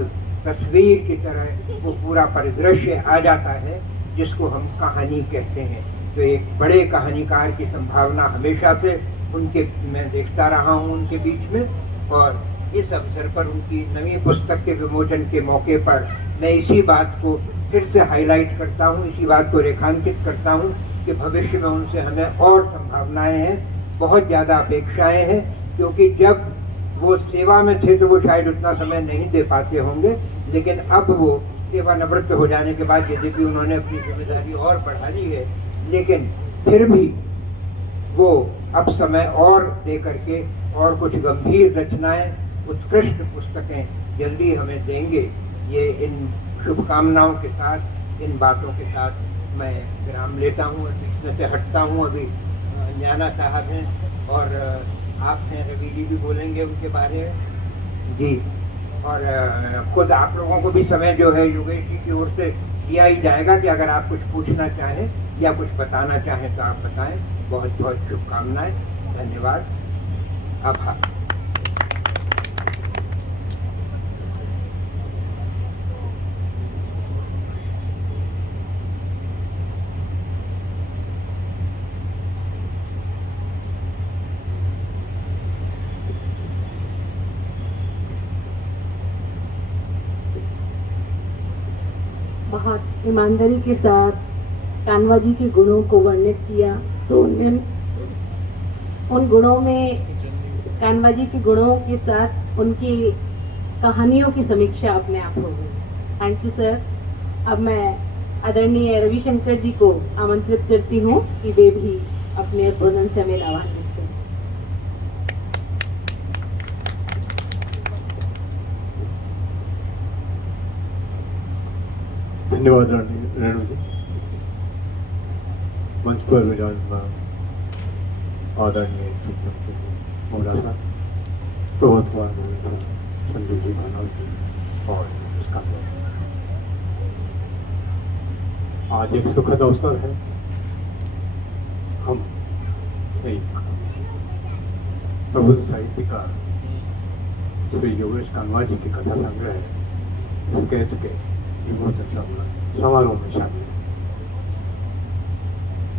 तस्वीर की तरह वो पूरा परिदृश्य आ जाता है जिसको हम कहानी कहते हैं। तो एक बड़े कहानीकार की संभावना हमेशा से उनके मैं देखता रहा हूँ उनके बीच में। और इस अवसर पर उनकी नवी पुस्तक के विमोचन के मौके पर मैं इसी बात को फिर से हाईलाइट करता हूँ, इसी बात को रेखांकित करता हूँ कि भविष्य में उनसे हमें और संभावनाएं हैं, बहुत ज़्यादा अपेक्षाएं हैं। क्योंकि जब वो सेवा में थे तो वो शायद उतना समय नहीं दे पाते होंगे, लेकिन अब वो सेवानिवृत्त हो जाने के बाद यद्यपि उन्होंने अपनी जिम्मेदारी और बढ़ा ली है, लेकिन फिर भी वो अब समय और दे करके और कुछ गंभीर रचनाएं, उत्कृष्ट पुस्तकें जल्दी हमें देंगे। ये इन शुभकामनाओं के साथ, इन बातों के साथ मैं विराम लेता हूँ और इसमें से हटता हूँ। अभी न्याना साहब हैं और आप हैं, रवि जी भी बोलेंगे उनके बारे में जी। और खुद आप लोगों को भी समय जो है योगेश जी की ओर से दिया ही जाएगा कि अगर आप कुछ पूछना चाहें या कुछ बताना चाहें तो आप बताएं। बहुत बहुत शुभकामनाएं, धन्यवाद, आभार। बहुत ईमानदारी के साथ कान्वा जी के गुणों को वर्णित किया। तो उनमें उन गुणों में कान्वा जी के गुणों के साथ उनकी कहानियों की समीक्षा अपने आप हो गई। Thank you sir. अब मैं आदरणीय रविशंकर जी को आमंत्रित करती हूँ कि वे भी अपने उद्बोधन से हमें लाभान्वित करें। धन्यवाद रेणु जी। मंच पर विराजमान आदरणीय मौला साहब, प्रमोद कुमार संजय जी, भानावत जी और उसका आज एक सुखद अवसर है। हम एक प्रबुद्ध साहित्यकार श्री योगेश कानवा जी की कथा संग्रह स्केच के विमोचन समारोह में शामिल।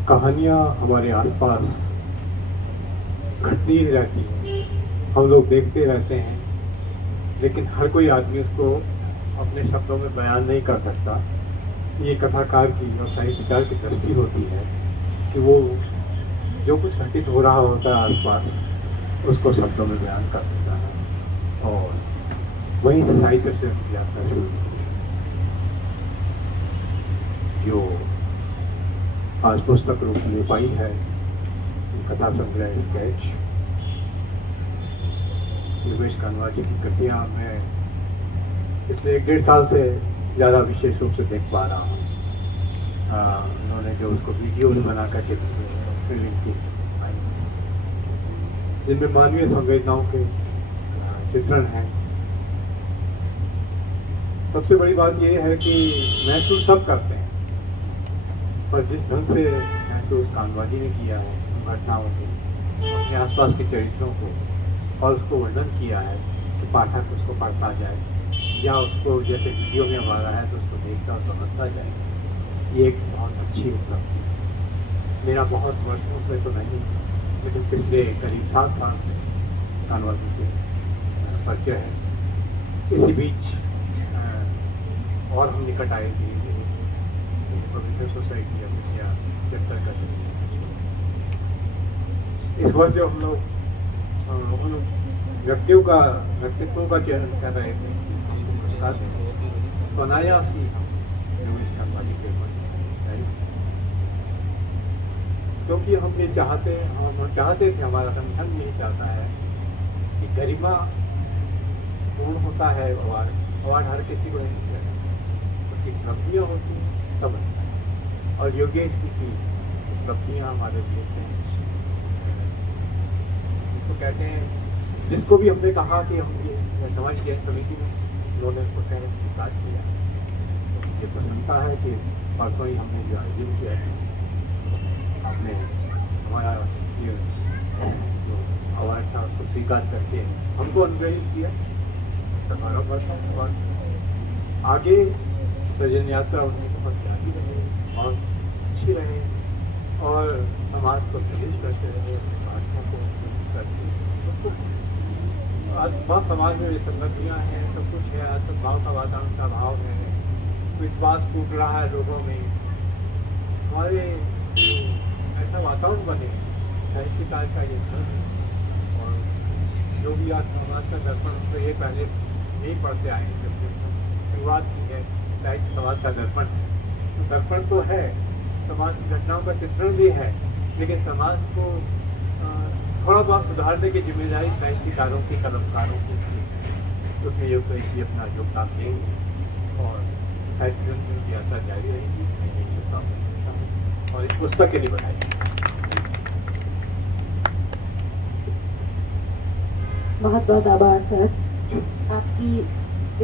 कहानियाँ हमारे आसपास घटती ही रहती हैं, हम लोग देखते रहते हैं, लेकिन हर कोई आदमी उसको अपने शब्दों में बयान नहीं कर सकता। ये कथाकार की और साहित्यकार की दृष्टि होती है कि वो जो कुछ घटित हो रहा होता है आसपास उसको शब्दों में बयान कर देता है, और वहीं से साहित्य से उनकी यात्रा शुरू हुई। जो आज पुस्तक रूप ले पाई है कथा संग्रह स्केच योगेश कानवा जी की कृतियाँ मैं पिछले 1-1.5 साल से ज़्यादा विशेष रूप से देख पा रहा हूँ। उन्होंने जो उसको वीडियो भी बना करके फिल्म की, जिनमें मानवीय संवेदनाओं के चित्रण हैं। सबसे बड़ी बात यह है कि महसूस सब करते हैं, पर जिस ढंग से महसूस कानवा जी ने किया है घटनाओं को, अपने आसपास के चरित्रों को, और उसको वर्णन किया है कि पाठक उसको पढ़ता जाए या उसको जैसे वीडियो में हमारा है तो उसको देखता और समझता जाए, ये एक बहुत अच्छी उपलब्धि है। मेरा बहुत वर्षों से तो नहीं, लेकिन पिछले करीब 7 साल से कानवा जी से परिचय है। इसी बीच और हम निकट आए थे प्रोफेसर सोसाइटी या चैप्टर का। इस वर्ष जो हम लोग उन व्यक्तित्वों का चयन कर रहे थे, हमको पुरस्कार दें, तो अनायास ही हम योगेश कानवा जी के ऊपर, क्योंकि हम ये चाहते थे, हमारा संगठन यही चाहता है कि गरिमा पूर्ण होता है। अवार्ड हर किसी को नहीं मिलता है, उसकी उपलब्धियाँ होती हैं तब बनता है, और योगेश जी की उपलब्धियाँ हमारे लिए से जिसको कहते हैं, जिसको भी हमने कहा कि हम ये समाज की समिति में उन्होंने उसको सहज स्वीकार किया। तो ये प्रसन्नता है कि परसों ही हमने जो आयोजन किया है, आपने हमारा ये जो अवार्ड था उसको स्वीकार करके हमको अनुग्रहित किया, उसका गौरव बढ़ता है। और आगे सृजन यात्रा उनकी बहुत जारी रहे और अच्छी रहे, और समाज को प्रेरित करते रहे, अपने पाठकों को करते उसको। आज बहुत समाज में विसंगतियाँ हैं, सब कुछ है, आज सद्भाव का वातावरण का भाव है, विश्वास टूट रहा है लोगों में। हमारे ऐसा वातावरण बने साहित्यकार का ये धर्म है, और जो भी आज समाज का दर्पण तो ये पहले नहीं पढ़ते आए हैं, जब शुरुआत की है साहित्य समाज का दर्पण। तो दर्पण तो है, समाज की घटनाओं का चित्रण भी है, लेकिन समाज को थोड़ा बहुत सुधारने की जिम्मेदारी साहित्यकारों की, कलमकारों की है। उसमें योगेश जी अपना योगदान देंगे और साहित्य की यात्रा जारी रहेगी। मैं यही शुभकामनाएं और इस पुस्तक के लिए बनाएगी। बहुत बहुत आभार सर। आपकी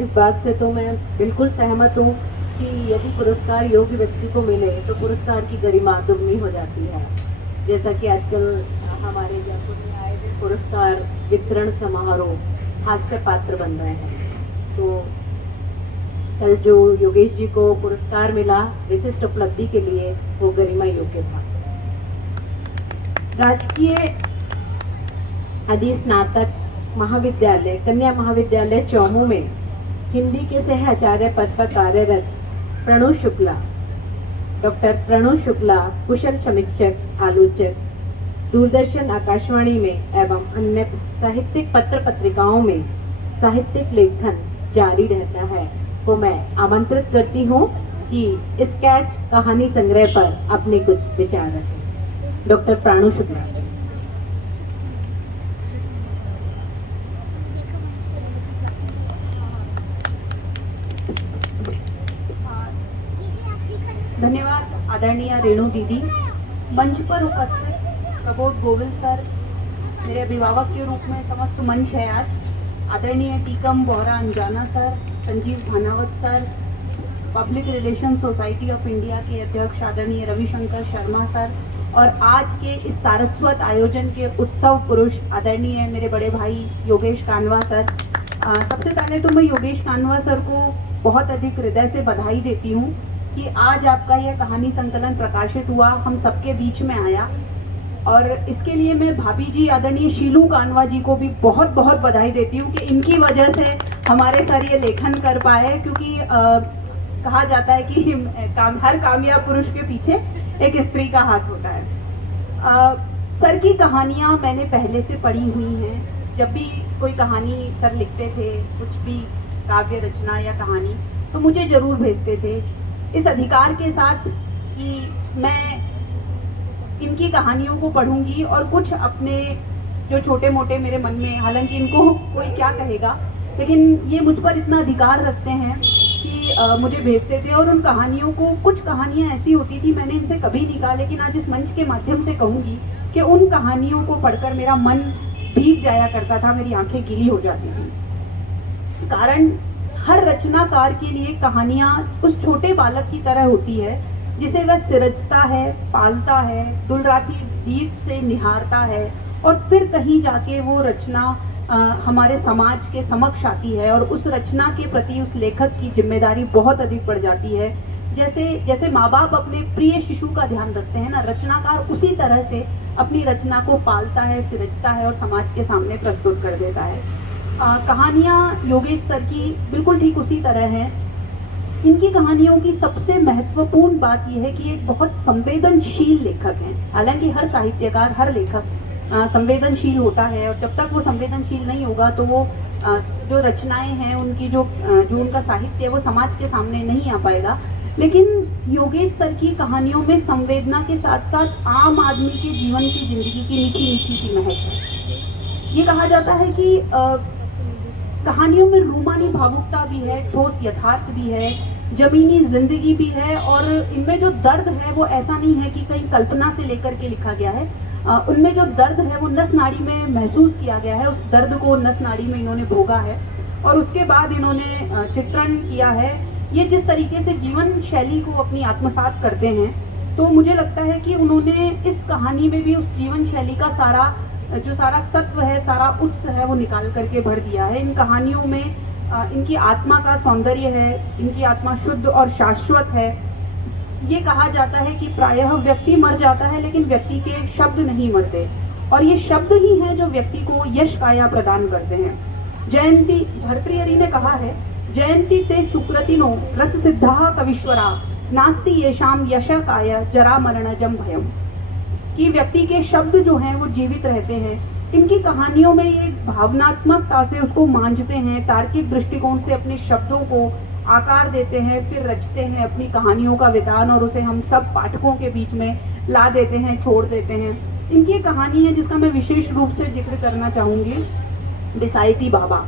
इस बात से तो मैं बिल्कुल सहमत हूँ कि यदि पुरस्कार योग्य व्यक्ति को मिले तो पुरस्कार की गरिमा दुगनी हो जाती है। जैसा कि आजकल हमारे जयपुर में आयोजित पुरस्कार वितरण समारोह हास्य पात्र बन रहे हैं। तो कल जो योगेश जी को पुरस्कार मिला विशिष्ट उपलब्धि के लिए, वो गरिमा योग्य था। राजकीय अधिस्नातक महाविद्यालय कन्या महाविद्यालय चौमू में हिंदी के सह आचार्य पद पर कार्यरत डॉक्टर प्रणु शुक्ला कुशल समीक्षक, आलोचक, दूरदर्शन, आकाशवाणी में एवं अन्य साहित्यिक पत्र पत्रिकाओं में साहित्यिक लेखन जारी रहता है, को मैं आमंत्रित करती हूँ कि स्केच कहानी संग्रह पर अपने कुछ विचार रखें। डॉक्टर प्रणु शुक्ला। धन्यवाद आदरणीय रेणु दीदी। मंच पर उपस्थित प्रबोध गोविल सर, मेरे अभिभावक के रूप में समस्त मंच है आज। आदरणीय Tikam Bohra Anjana sir, Sanjeev Bhanawat sir, Public Relation Society of India के अध्यक्ष आदरणीय रविशंकर शर्मा सर, और आज के इस सारस्वत आयोजन के उत्सव पुरुष आदरणीय मेरे बड़े भाई योगेश कानवा सर, सबसे पहले तो मैं योगेश कानवा सर को बहुत अधिक हृदय से बधाई देती हूँ कि आज आपका यह कहानी संकलन प्रकाशित हुआ, हम सबके बीच में आया। और इसके लिए मैं भाभी जी आदरणीय शीलू कानवा जी को भी बहुत बहुत बधाई देती हूँ कि इनकी वजह से हमारे सर ये लेखन कर पाए, क्योंकि कहा जाता है कि हर कामयाब पुरुष के पीछे एक स्त्री का हाथ होता है। सर की कहानियाँ मैंने पहले से पढ़ी हुई हैं। जब भी कोई कहानी सर लिखते थे, कुछ भी काव्य रचना या कहानी, तो मुझे जरूर भेजते थे, इस अधिकार के साथ कि मैं इनकी कहानियों को पढ़ूंगी और कुछ अपने जो छोटे मोटे मेरे मन में, हालांकि इनको कोई क्या कहेगा, लेकिन ये मुझ पर इतना अधिकार रखते हैं कि मुझे भेजते थे। और उन कहानियों को, कुछ कहानियाँ ऐसी होती थी मैंने इनसे कभी नहीं कहा, लेकिन आज इस मंच के माध्यम से कहूँगी कि उन कहानियों को पढ़कर मेरा मन भीग जाया करता था, मेरी आंखें गीली हो जाती थी। कारण हर रचनाकार के लिए कहानियाँ उस छोटे बालक की तरह होती है जिसे वह सिरजता है, पालता है, दुलराती दीठ से निहारता है, और फिर कहीं जाके वो रचना हमारे समाज के समक्ष आती है और उस रचना के प्रति उस लेखक की जिम्मेदारी बहुत अधिक बढ़ जाती है। जैसे माँ बाप अपने प्रिय शिशु का ध्यान रखते हैं ना, रचनाकार उसी तरह से अपनी रचना को पालता है, सिरजता है और समाज के सामने प्रस्तुत कर देता है। कहानियाँ योगेश सर की बिल्कुल ठीक उसी तरह हैं। इनकी कहानियों की सबसे महत्वपूर्ण बात यह है कि ये एक बहुत संवेदनशील लेखक हैं। हालांकि हर साहित्यकार, हर लेखक संवेदनशील होता है, और जब तक वो संवेदनशील नहीं होगा तो वो जो रचनाएं हैं उनकी, जो उनका साहित्य है, वो समाज के सामने नहीं आ पाएगा। लेकिन योगेश सर की कहानियों में संवेदना के साथ साथ आम आदमी के जीवन की, जिंदगी की मीठी मीठी सी महक है। ये कहा जाता है कि कहानियों में रूमानी भावुकता भी है, ठोस यथार्थ भी है, जमीनी जिंदगी भी है, और इनमें जो दर्द है वो ऐसा नहीं है कि कहीं कल्पना से लेकर के लिखा गया है। उनमें जो दर्द है वो नस नाड़ी में महसूस किया गया है, उस दर्द को नस नाड़ी में इन्होंने भोगा है और उसके बाद इन्होंने चित्रण किया है। ये जिस तरीके से जीवन शैली को अपनी आत्मसात करते हैं, तो मुझे लगता है कि उन्होंने इस कहानी में भी उस जीवन शैली का सारा सत्व है, सारा उत्स है, वो निकाल करके भर दिया है। इन कहानियों में इनकी आत्मा का सौंदर्य है, इनकी आत्मा शुद्ध और शाश्वत है। ये कहा जाता है कि प्रायः व्यक्ति मर जाता है लेकिन व्यक्ति के शब्द नहीं मरते, और ये शब्द ही हैं जो व्यक्ति को यश काया प्रदान करते हैं। जयंती भर्तृहरि ने कहा है, जयंती से सुकृतिनो रस सिद्धा कविश्वरा नास्ति येषाम यश काया जरा मरणजम भयम, कि व्यक्ति के शब्द जो हैं वो जीवित रहते हैं। इनकी कहानियों में ये भावनात्मकता से उसको मांझते हैं, तार्किक दृष्टिकोण से अपने शब्दों को आकार देते हैं, फिर रचते हैं अपनी कहानियों का विधान और उसे हम सब पाठकों के बीच में ला देते हैं, छोड़ देते हैं। इनकी एक कहानी है जिसका मैं विशेष रूप से जिक्र करना चाहूंगी, बिसाईती बाबा।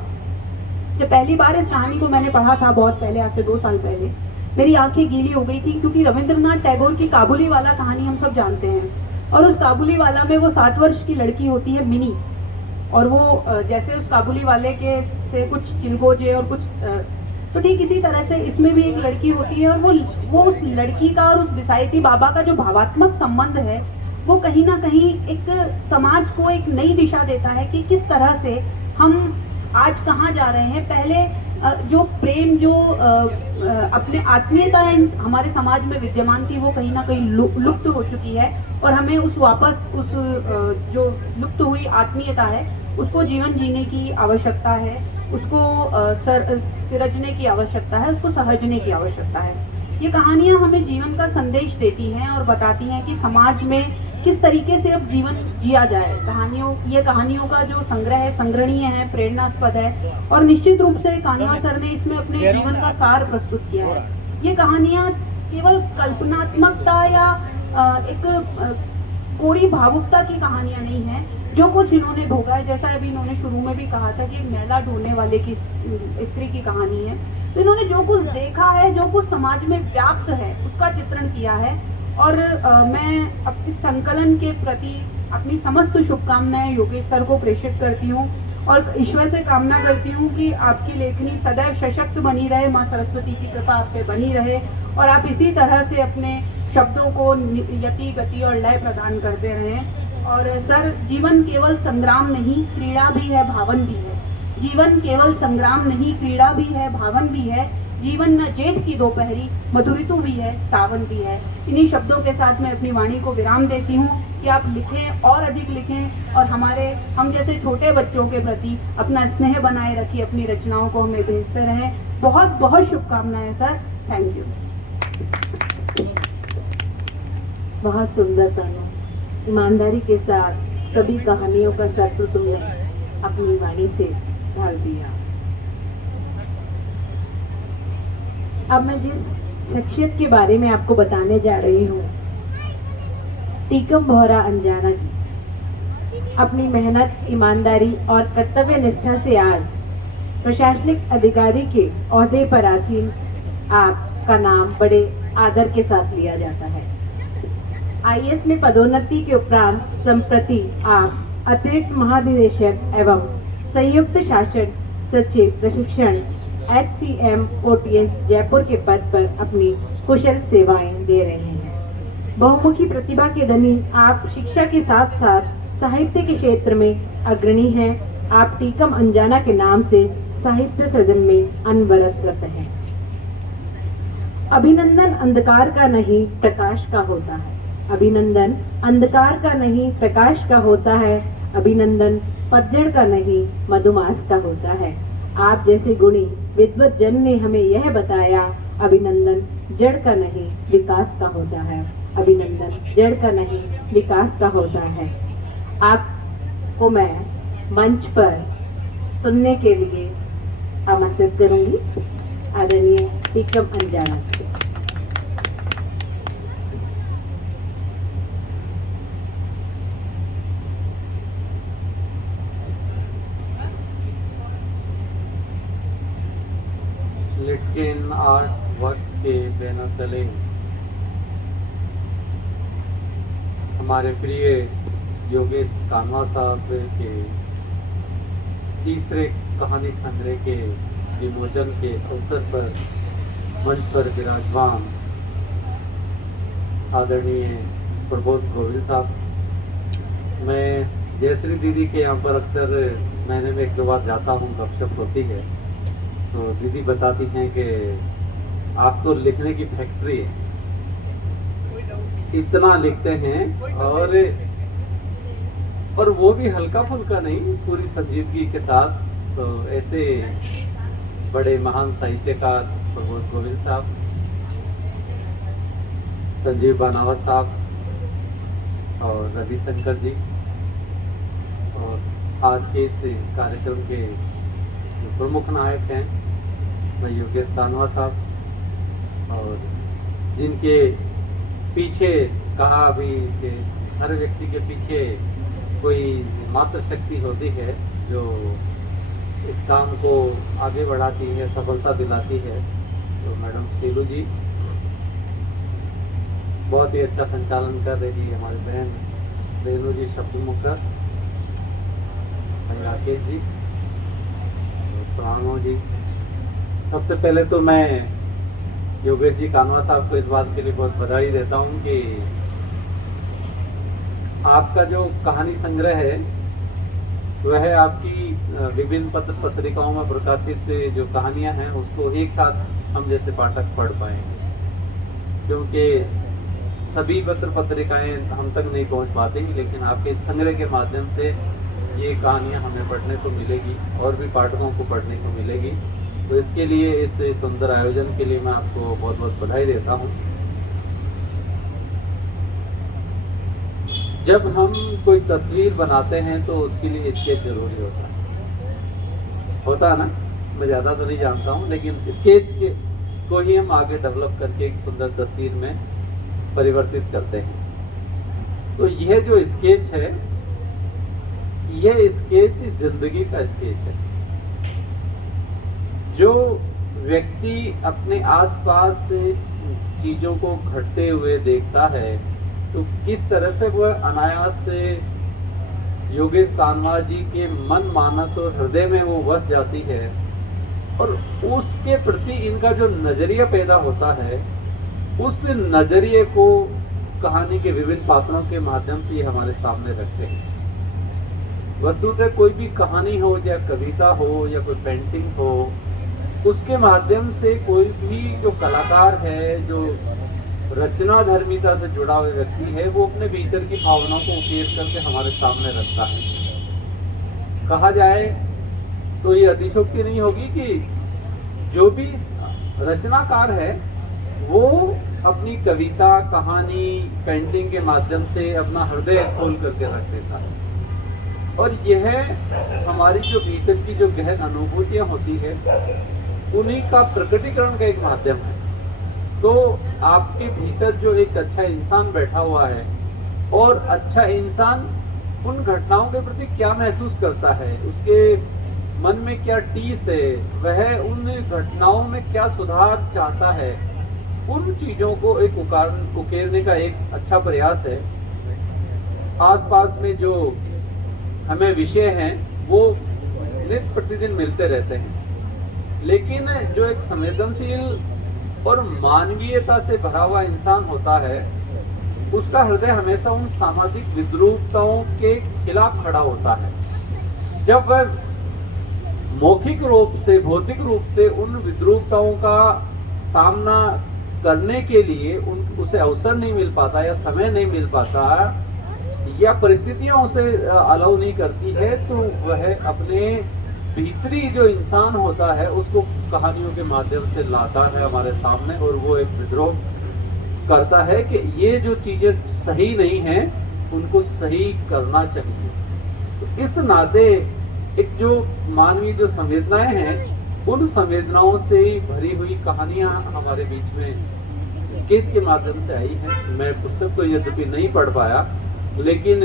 जब पहली बार इस कहानी को मैंने पढ़ा था, बहुत पहले, आज से 2 साल पहले, मेरी आंखें गीली हो गई थी, क्योंकि रविंद्रनाथ टैगोर की काबुली वाला कहानी हम सब जानते हैं, और उस काबुली वाला में वो 7 वर्ष की लड़की होती है मिनी, और वो जैसे उस काबुली वाले के से कुछ चिलगोजे और कुछ तो ठीक इसी तरह से इसमें भी एक लड़की होती है, और वो उस लड़की का और उस बिसाईती बाबा का जो भावात्मक संबंध है वो कहीं ना कहीं एक समाज को एक नई दिशा देता है कि किस तरह से हम आज कहाँ जा रहे हैं। पहले जो प्रेम, जो अपने आत्मीयता हमारे समाज में विद्यमान थी, वो कहीं ना कहीं लुप्त हो चुकी है, और हमें उस जो लुप्त हुई आत्मीयता है उसको जीवन जीने की आवश्यकता है, उसको सिरजने की आवश्यकता है, उसको सहजने की आवश्यकता है। ये कहानियाँ हमें जीवन का संदेश देती हैं और बताती हैं कि समाज में किस तरीके से अब जीवन जिया जाए। ये कहानियों का जो संग्रह है, संग्रहणीय है, प्रेरणास्पद है, और निश्चित रूप से कानवा सर ने इसमें अपने जीवन का सार प्रस्तुत किया है। ये कहानियाँ केवल कल्पनात्मकता या एक कोरी भावुकता की कहानियाँ नहीं हैं। जो कुछ इन्होंने भोगा है, जैसा अभी इन्होंने शुरू में भी कहा था कि एक मैला ढूंढने वाले की स्त्री की कहानी है, तो इन्होंने जो कुछ देखा है, जो कुछ समाज में व्याप्त है, उसका चित्रण किया है। और मैं अपने संकलन के प्रति अपनी समस्त शुभकामनाएं योगेश सर को प्रेषित करती हूँ, और ईश्वर से कामना करती हूँ कि आपकी लेखनी सदैव सशक्त बनी रहे, माँ सरस्वती की कृपा आप पे बनी रहे, और आप इसी तरह से अपने शब्दों को यति, गति और लय प्रदान करते रहें। और सर, जीवन केवल संग्राम नहीं, क्रीड़ा भी है, भावन भी है। जीवन केवल संग्राम नहीं, क्रीड़ा भी है, भावन भी है। जीवन न जेठ की दोपहरी, मधुर ऋतु भी है, सावन भी है। इन्हीं शब्दों के साथ मैं अपनी वाणी को विराम देती हूँ कि आप लिखें और अधिक लिखें और हम जैसे छोटे बच्चों के प्रति अपना स्नेह बनाए रखिए, अपनी रचनाओं को हमें भेजते रहें। बहुत बहुत शुभकामनाएं सर, थैंक यू। बहुत सुंदर प्रणव, ईमानदारी के साथ सभी कहानियों का सर तो तुमने अपनी वाणी से ढाल दिया। अब मैं जिस शख्सियत के बारे में आपको बताने जा रही हूँ, टीकम बोहरा अंजाना जी, अपनी मेहनत, ईमानदारी और कर्तव्य निष्ठा से आज प्रशासनिक अधिकारी के ओहदे पर आसीन आपका नाम बड़े आदर के साथ लिया जाता है। आईएएस में पदोन्नति के उपरांत संप्रति आप अतिरिक्त महानिदेशक एवं संयुक्त शासन सचिव प्रशिक्षण SCM OTS जयपुर के पद पर अपनी कुशल सेवाएं दे रहे हैं। बहुमुखी प्रतिभा के धनी आप शिक्षा के साथ साथ साहित्य के क्षेत्र में अग्रणी हैं। आप टीकम अंजाना के नाम से साहित्य सृजन में अनवरत रत हैं। अभिनंदन अंधकार का नहीं प्रकाश का होता है। अभिनंदन अंधकार का नहीं प्रकाश का होता है। अभिनंदन पतझड़ का नहीं मधुमास का होता है। आप जैसे गुणी विद्वत जन ने हमें यह बताया, अभिनंदन जड़ का नहीं विकास का होता है। अभिनंदन जड़ का नहीं विकास का होता है। आपको मैं मंच पर सुनने के लिए आमंत्रित करूंगी। आदरणीय टीकम अंजाना जी। लिटकिन आर्ट वर्क्स के बैनर तले हमारे प्रिय योगेश कानवा साहब के तीसरे कहानी संग्रह के विमोचन के अवसर पर मंच पर विराजमान आदरणीय प्रबोध गोविल साहब। मैं जयश्री दीदी के यहाँ पर अक्सर महीने में 1-2 बार जाता हूँ, गपशप होती है, तो दीदी बताती हैं कि आप तो लिखने की फैक्ट्री है, इतना लिखते हैं और वो भी हल्का फुल्का नहीं, पूरी संजीदगी के साथ। तो ऐसे बड़े महान साहित्यकार प्रबोध गोविल साहब, संजीव बानावत साहब और रविशंकर जी, और आज के इस कार्यक्रम के जो प्रमुख नायक हैं मैं योगेश कानवा साहब, और जिनके पीछे कहा अभी कि हर व्यक्ति के पीछे कोई मात्र शक्ति होती है जो इस काम को आगे बढ़ाती है, सफलता दिलाती है। तो मैडम शीलू जी बहुत ही अच्छा संचालन कर रही है, हमारी बहन रेणु जी शब्दमुखर, भाई राकेश जी, प्रणव जी। सबसे पहले तो मैं योगेश जी कानवा साहब को इस बात के लिए बहुत बधाई देता हूं कि आपका जो कहानी संग्रह है वह आपकी विभिन्न पत्र पत्रिकाओं में प्रकाशित जो कहानियां हैं उसको एक साथ हम जैसे पाठक पढ़ पाएंगे, क्योंकि सभी पत्र पत्रिकाएं हम तक नहीं पहुंच पाती, लेकिन आपके इस संग्रह के माध्यम से ये कहानियां हमें पढ़ने को मिलेगी और भी पाठकों को पढ़ने को मिलेगी। तो इसके लिए, इस सुंदर आयोजन के लिए मैं आपको बहुत बहुत बधाई देता हूं। जब हम कोई तस्वीर बनाते हैं तो उसके लिए स्केच जरूरी होता है ना, मैं ज़्यादा तो नहीं जानता हूं, लेकिन स्केच को ही हम आगे डेवलप करके एक सुंदर तस्वीर में परिवर्तित करते हैं। तो यह जो स्केच है, यह स्केच जिंदगी का स्केच है। जो व्यक्ति अपने आसपास चीजों को घटते हुए देखता है तो किस तरह से वह अनायास से योगेश कानवा जी के मन मानस और हृदय में वो बस जाती है, और उसके प्रति इनका जो नजरिया पैदा होता है, उस नजरिए को कहानी के विभिन्न पात्रों के माध्यम से ये हमारे सामने रखते हैं। वस्तुतः कोई भी कहानी हो या कविता हो या कोई पेंटिंग हो, उसके माध्यम से कोई भी जो कलाकार है, जो रचना धर्मिता से जुड़ा हुआ व्यक्ति है, वो अपने भीतर की भावनाओं को उकेर करके हमारे सामने रखता है। कहा जाए तो ये अतिशयोक्ति नहीं होगी कि जो भी रचनाकार है वो अपनी कविता, कहानी, पेंटिंग के माध्यम से अपना हृदय खोल करके रख देता है, और यह हमारी जो भीतर की जो गहन अनुभूतियां होती है उन्हीं का प्रकटीकरण का एक माध्यम है। तो आपके भीतर जो एक अच्छा इंसान बैठा हुआ है, और अच्छा इंसान उन घटनाओं के प्रति क्या महसूस करता है, उसके मन में क्या टीस है, वह उन घटनाओं में क्या सुधार चाहता है, उन चीजों को एक उकेरने का एक अच्छा प्रयास है। आसपास में जो हमें विषय हैं वो नित्य प्रतिदिन मिलते रहते हैं, लेकिन जो एक संवेदनशील और मानवीयता से भरा हुआ इंसान होता है, उसका हृदय हमेशा उन सामाजिक विद्रूपताओं के खिलाफ खड़ा होता है। जब वह मौखिक रूप से, भौतिक रूप से उन विद्रूपताओं का सामना करने के लिए उसे अवसर नहीं मिल पाता, या समय नहीं मिल पाता, या परिस्थितियां उसे अलाउ नहीं करती है, तो वह अपने भीतरी जो इंसान होता है उसको कहानियों के माध्यम से लाता है हमारे सामने, और वो एक विद्रोह करता है कि ये जो चीजें सही नहीं हैं उनको सही करना चाहिए। तो इस नाते एक जो मानवीय जो संवेदनाएं हैं, उन संवेदनाओं से भरी हुई कहानियां हमारे बीच में स्केच के माध्यम से आई हैं। मैं पुस्तक तो यद्यपि नहीं पढ़ पाया, लेकिन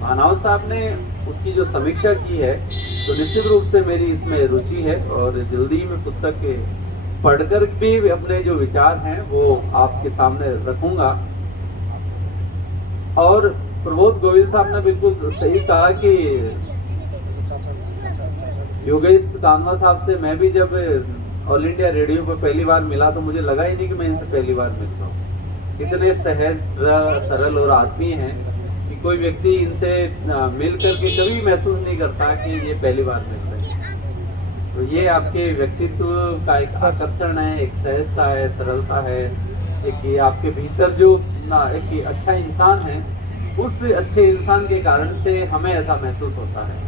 मानव साहब ने उसकी जो समीक्षा की है, तो निश्चित रूप से मेरी इसमें रुचि है, और जल्दी में पुस्तक पढ़कर भी अपने जो विचार हैं वो आपके सामने रखूंगा। और प्रबोध गोविल साहब ने बिल्कुल सही कहा कि योगेश कानवा साहब से मैं भी जब ऑल इंडिया रेडियो पर पहली बार मिला तो मुझे लगा ही नहीं कि मैं इनसे पहली बार मिल रहा हूँ। इतने सहज, सरल और आत्मीय हैं कि कोई व्यक्ति इनसे मिल करके कभी महसूस नहीं करता कि ये पहली बार मिल रहे हैं। तो ये आपके व्यक्तित्व का एक आकर्षण है, एक सहजता है, सरलता है, एक ये आपके भीतर जो एक अच्छा इंसान है, उस अच्छे इंसान के कारण से हमें ऐसा महसूस होता है।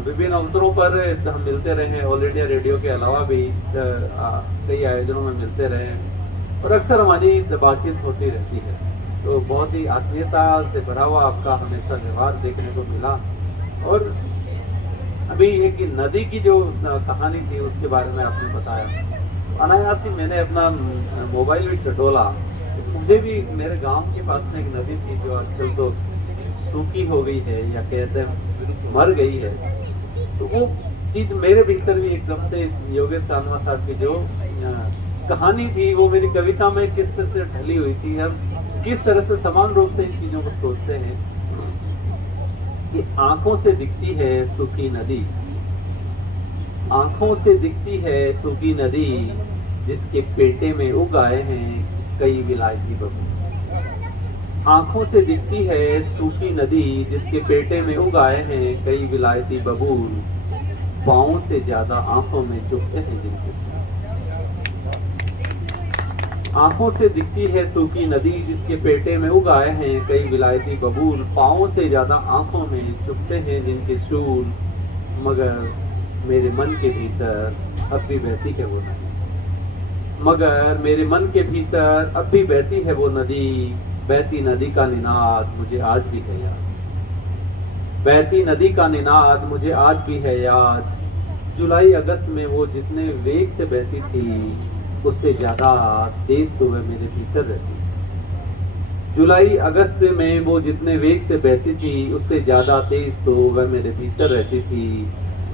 विभिन्न अवसरों पर हम मिलते रहे, ऑल इंडिया रेडियो के अलावा भी कई आयोजनों में मिलते रहे, और अक्सर हमारी बातचीत होती रहती है। तो बहुत ही आत्मीयता से भरा हुआ आपका हमेशा व्यवहार देखने को मिला। और अभी एक नदी की जो कहानी थी उसके बारे में आपने बताया, अनायास ही मैंने अपना मोबाइल भी टटोला। मुझे भी मेरे गांव के पास में एक नदी थी जो आजकल तो सूखी हो गई है, या कहते हैं मर गई है। तो वो चीज मेरे भीतर भी एकदम से योगेश कानवा साहब की जो कहानी थी वो मेरी कविता में किस तरह से ढली हुई थी। हम किस तरह से समान रूप से इन चीजों को सोचते हैं कि आंखों से दिखती है सूखी नदी, आंखों से दिखती है सूखी नदी, जिसके पेटे में उग आए हैं कई विलायती बबूल। आंखों से दिखती है सूखी नदी, जिसके पेटे में उग आए हैं कई विलायती बबूल, पाँव से ज्यादा आंखों में चुभते हैं जिनके सूल। आंखों से दिखती है सूखी नदी, जिसके पेटे में उग आए हैं कई विलायती बबूल, पाँव से ज्यादा आंखों में चुभते हैं जिनके सूल, मगर मेरे मन के भीतर अब भी बहती है वो नदी, मगर मेरे मन के भीतर अब भी बहती है वो नदी, बहती नदी का निनाद मुझे आज भी है याद, बहती नदी का निनाद मुझे आज भी है याद। जुलाई अगस्त में वो जितने वेग से बहती थी, उससे ज्यादा तेज तो वह मेरे भीतर रहती। जुलाई अगस्त में वो जितने वेग से बहती थी, उससे ज्यादा तेज तो वह मेरे भीतर रहती थी।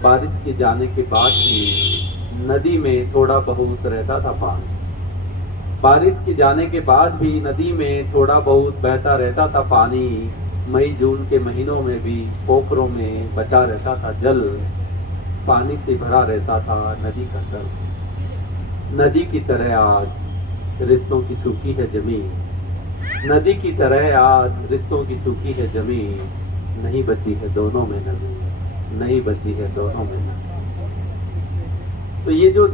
बारिश के जाने के बाद भी नदी में थोड़ा बहुत रहता था पानी, बारिश के जाने के बाद भी नदी में थोड़ा बहुत बहता रहता था पानी। मई जून के महीनों में भी पोखरों में बचा रहता था जल, पानी से भरा रहता था नदी का तल। नदी की तरह आज रिश्तों की सूखी है जमीन, नदी की तरह आज रिश्तों की सूखी है जमीन, नहीं बची है दोनों में नदी, नहीं बची है दोनों में नदी। तो ये जो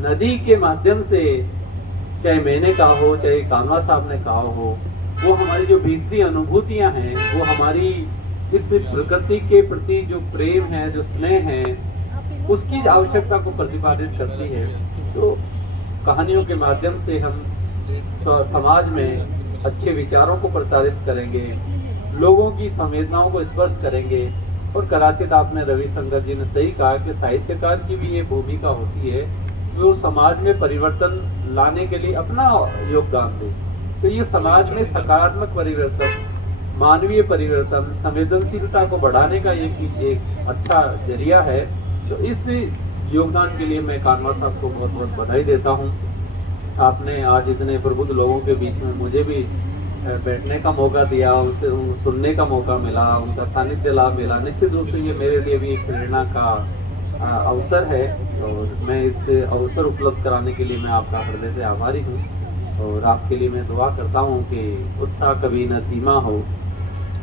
नदी के माध्यम से, चाहे मैंने कहा हो चाहे कानवा साहब ने कहा हो, वो हमारी जो भीतरी अनुभूतियां हैं, वो हमारी इस प्रकृति के प्रति जो प्रेम है, जो स्नेह है, उसकी आवश्यकता को प्रतिपादित करती है। तो कहानियों के माध्यम से हम समाज में अच्छे विचारों को प्रसारित करेंगे, लोगों की संवेदनाओं को स्पर्श करेंगे। और कदाचित आपने रविशंकर जी ने सही कहा कि साहित्यकार की भी ये भूमिका होती है, वो समाज में परिवर्तन लाने के लिए अपना योगदान दे। तो ये समाज में सकारात्मक परिवर्तन, मानवीय परिवर्तन, संवेदनशीलता को बढ़ाने का एक अच्छा जरिया है। तो इस योगदान के लिए मैं कानवा साहब को बहुत बहुत बधाई देता हूँ। आपने आज इतने प्रबुद्ध लोगों के बीच में मुझे भी बैठने का मौका दिया, उनसे सुनने का मौका मिला, उनका सानिध्य लाभ मिला। निश्चित रूप से ये मेरे लिए भी एक प्रेरणा का अवसर है और मैं इस अवसर उपलब्ध कराने के लिए मैं आपका हृदय से आभारी हूँ। और आपके लिए मैं दुआ करता हूँ कि उत्साह कभी न धीमा हो,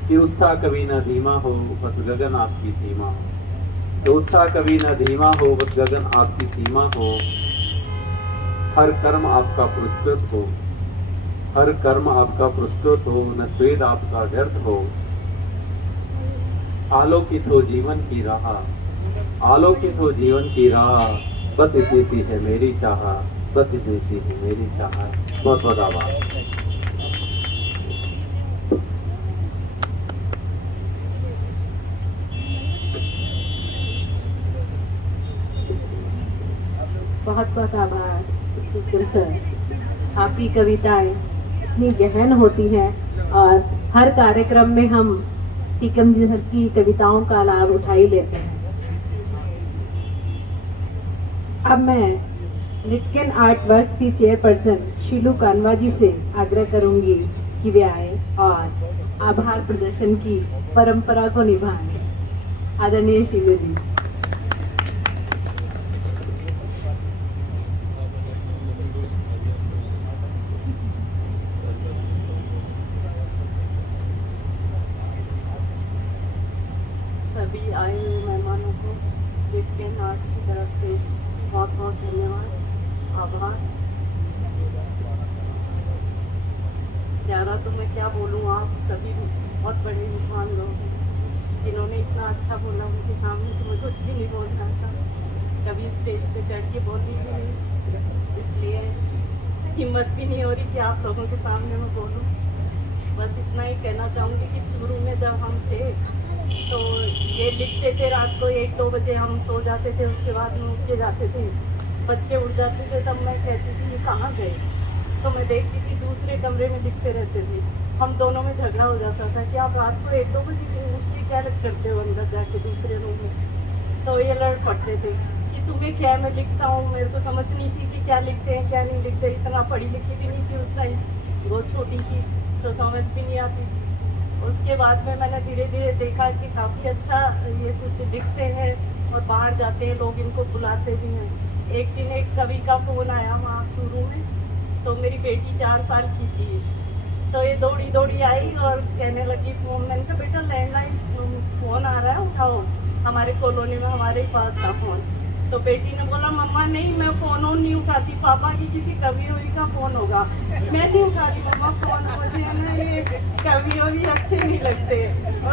कि उत्साह कभी न धीमा हो, बस गगन आपकी सीमा हो। तो उत्साह कभी न धीमा हो, बस गगन आपकी सीमा हो। हर कर्म आपका पुरस्कृत हो, हर कर्म आपका पुरस्कृत हो, न स्वेद आपका व्यर्थ हो। आलोकित हो जीवन की राह, आलोकित हो जीवन की राह, बस इतनी सी है मेरी चाह, बस इतनी सी है मेरी चाह। बहुत बहुत आभार। बहुत बहुत आभार सुखदेव सर। आपकी कविताएं इतनी गहन होती हैं और हर कार्यक्रम में हम टीकम जी सर की कविताओं का लाभ उठा ही लेते हैं। अब मैं लिटकन आर्ट वर्क्स की चेयरपर्सन शीलू कानवा जी से आग्रह करूंगी कि वे आए और आभार प्रदर्शन की परंपरा को निभाएं। आदरणीय शीलू जी। सभी आए हुए मेहमानों को लिटकन आर्ट की तरफ से बहुत बहुत धन्यवाद, आभार। ज़्यादा तो मैं क्या बोलूँ, आप सभी बहुत बड़े विद्वान लोग हैं जिन्होंने इतना अच्छा बोला। उनके सामने तो मैं कुछ भी नहीं बोल रहा था, कभी स्टेज पे चढ़ के बोली भी नहीं, इसलिए हिम्मत भी नहीं हो रही कि आप लोगों के सामने मैं बोलूँ। बस इतना ही कहना चाहूँगी कि शुरू में जब हम थे तो ये लिखते थे, रात को 1-2 बजे हम सो जाते थे, उसके बाद में उठ के जाते थे, बच्चे उठ जाते थे, तब मैं कहती थी ये कहाँ गए। तो मैं देखती थी दूसरे कमरे में लिखते रहते थे। हम दोनों में झगड़ा हो जाता था कि आप रात को 1-2 बजे से उठ के क्या करते हो अंदर जाके दूसरे रूम में। तो ये लड़ पड़ते थे कि तुम्हें क्या है, मैं लिखता हूँ। मेरे को समझ नहीं थी कि क्या लिखते हैं क्या नहीं लिखते, इतना पढ़ी लिखी भी नहीं थी उस टाइम, बहुत छोटी थी तो समझ भी नहीं आती थी। उसके बाद में मैंने धीरे धीरे देखा कि काफ़ी अच्छा ये कुछ लिखते हैं और बाहर जाते हैं, लोग इनको बुलाते भी हैं। एक दिन एक कवि का फ़ोन आया वहाँ शुरू में, तो मेरी बेटी 4 साल की थी, तो ये दौड़ी दौड़ी आई और कहने लगी फ़ोन। मैंने कहा बेटा लैंडलाइन फ़ोन आ रहा है उठाओ, हमारे कॉलोनी में हमारे ही पास था फ़ोन। तो बेटी ने बोला मम्मा नहीं, मैं फ़ोन नहीं उठाती, पापा की किसी कवि ववि का फ़ोन होगा, मैं नहीं उठाती मम्मा फ़ोन, मुझे है ना ये कवि ववि अच्छे नहीं लगते।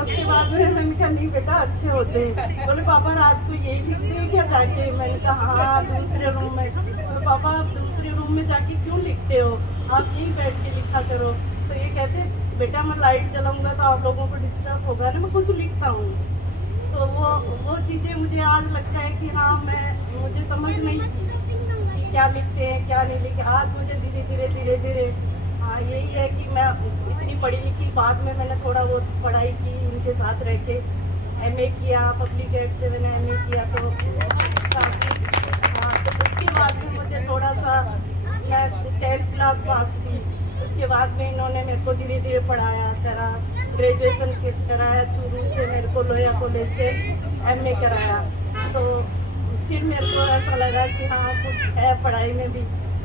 उसके बाद में मैंने कहा नहीं बेटा अच्छे होते हैं। बोले पापा रात को यही लिखते हैं क्या जाके। मैंने कहा हाँ दूसरे रूम में। तो पापा आप दूसरे रूम में जाके क्यों लिखते हो, आप यहीं बैठ के लिखा करो। तो ये कहते बेटा मैं लाइट जलाऊंगा तो आप लोगों को डिस्टर्ब होगा ना, मैं कुछ लिखता हूँ। तो वो चीज़ें मुझे आज लगता है कि हाँ मुझे समझ नहीं थी कि क्या लिखते हैं क्या नहीं लिखते। आज मुझे धीरे धीरे हाँ यही है कि मैं इतनी पढ़ी लिखी, बाद में मैंने थोड़ा बहुत पढ़ाई की उनके साथ रह के, MA किया पब्लिक एड से, मैंने MA किया। तो हाँ तो उसके बाद में मुझे थोड़ा सा, मैं 10th क्लास पास की, उसके बाद में इन्होंने मेरे को धीरे धीरे पढ़ाया करा, ग्रेजुएशन कराया चूरू से, मेरे को लोया कॉलेज से MA कराया। तो फिर मेरे को ऐसा लगा कि हाँ कुछ है पढ़ाई में भी।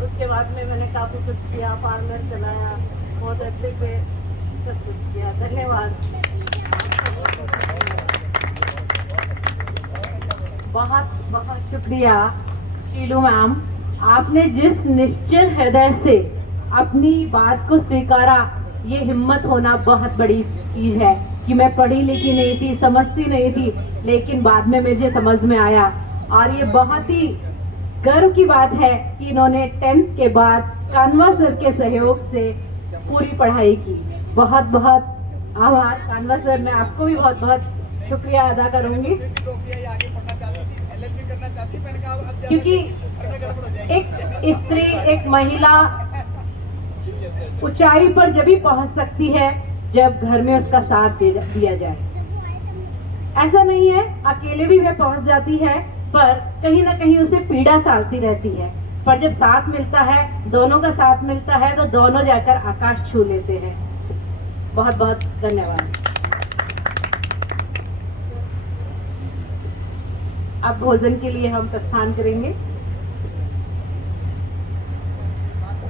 उसके बाद में मैंने काफ़ी कुछ किया, पार्लर चलाया, बहुत अच्छे से सब कुछ किया। धन्यवाद। बहुत बहुत शुक्रिया शीलू मैम, आपने जिस निश्चल हृदय से अपनी बात को स्वीकारा, ये हिम्मत होना बहुत बड़ी चीज है कि मैं पढ़ी लिखी नहीं थी, समझती नहीं थी, लेकिन बाद में मुझे समझ में आया। और ये बहुत ही गर्व की बात है कि इन्होंने 10th के बाद कानवा सर के सहयोग से पूरी पढ़ाई की। बहुत बहुत आभार कानवा सर, मैं आपको भी बहुत बहुत शुक्रिया अदा करूंगी, क्योंकि एक स्त्री, एक महिला ऊंचाई पर जब भी पहुंच सकती है जब घर में उसका साथ दिया जाए। ऐसा नहीं है अकेले भी वह पहुंच जाती है, पर कहीं ना कहीं उसे पीड़ा सालती रहती है, पर जब साथ मिलता है, दोनों का साथ मिलता है, तो दोनों जाकर आकाश छू लेते हैं। बहुत बहुत धन्यवाद। अब भोजन के लिए हम प्रस्थान करेंगे।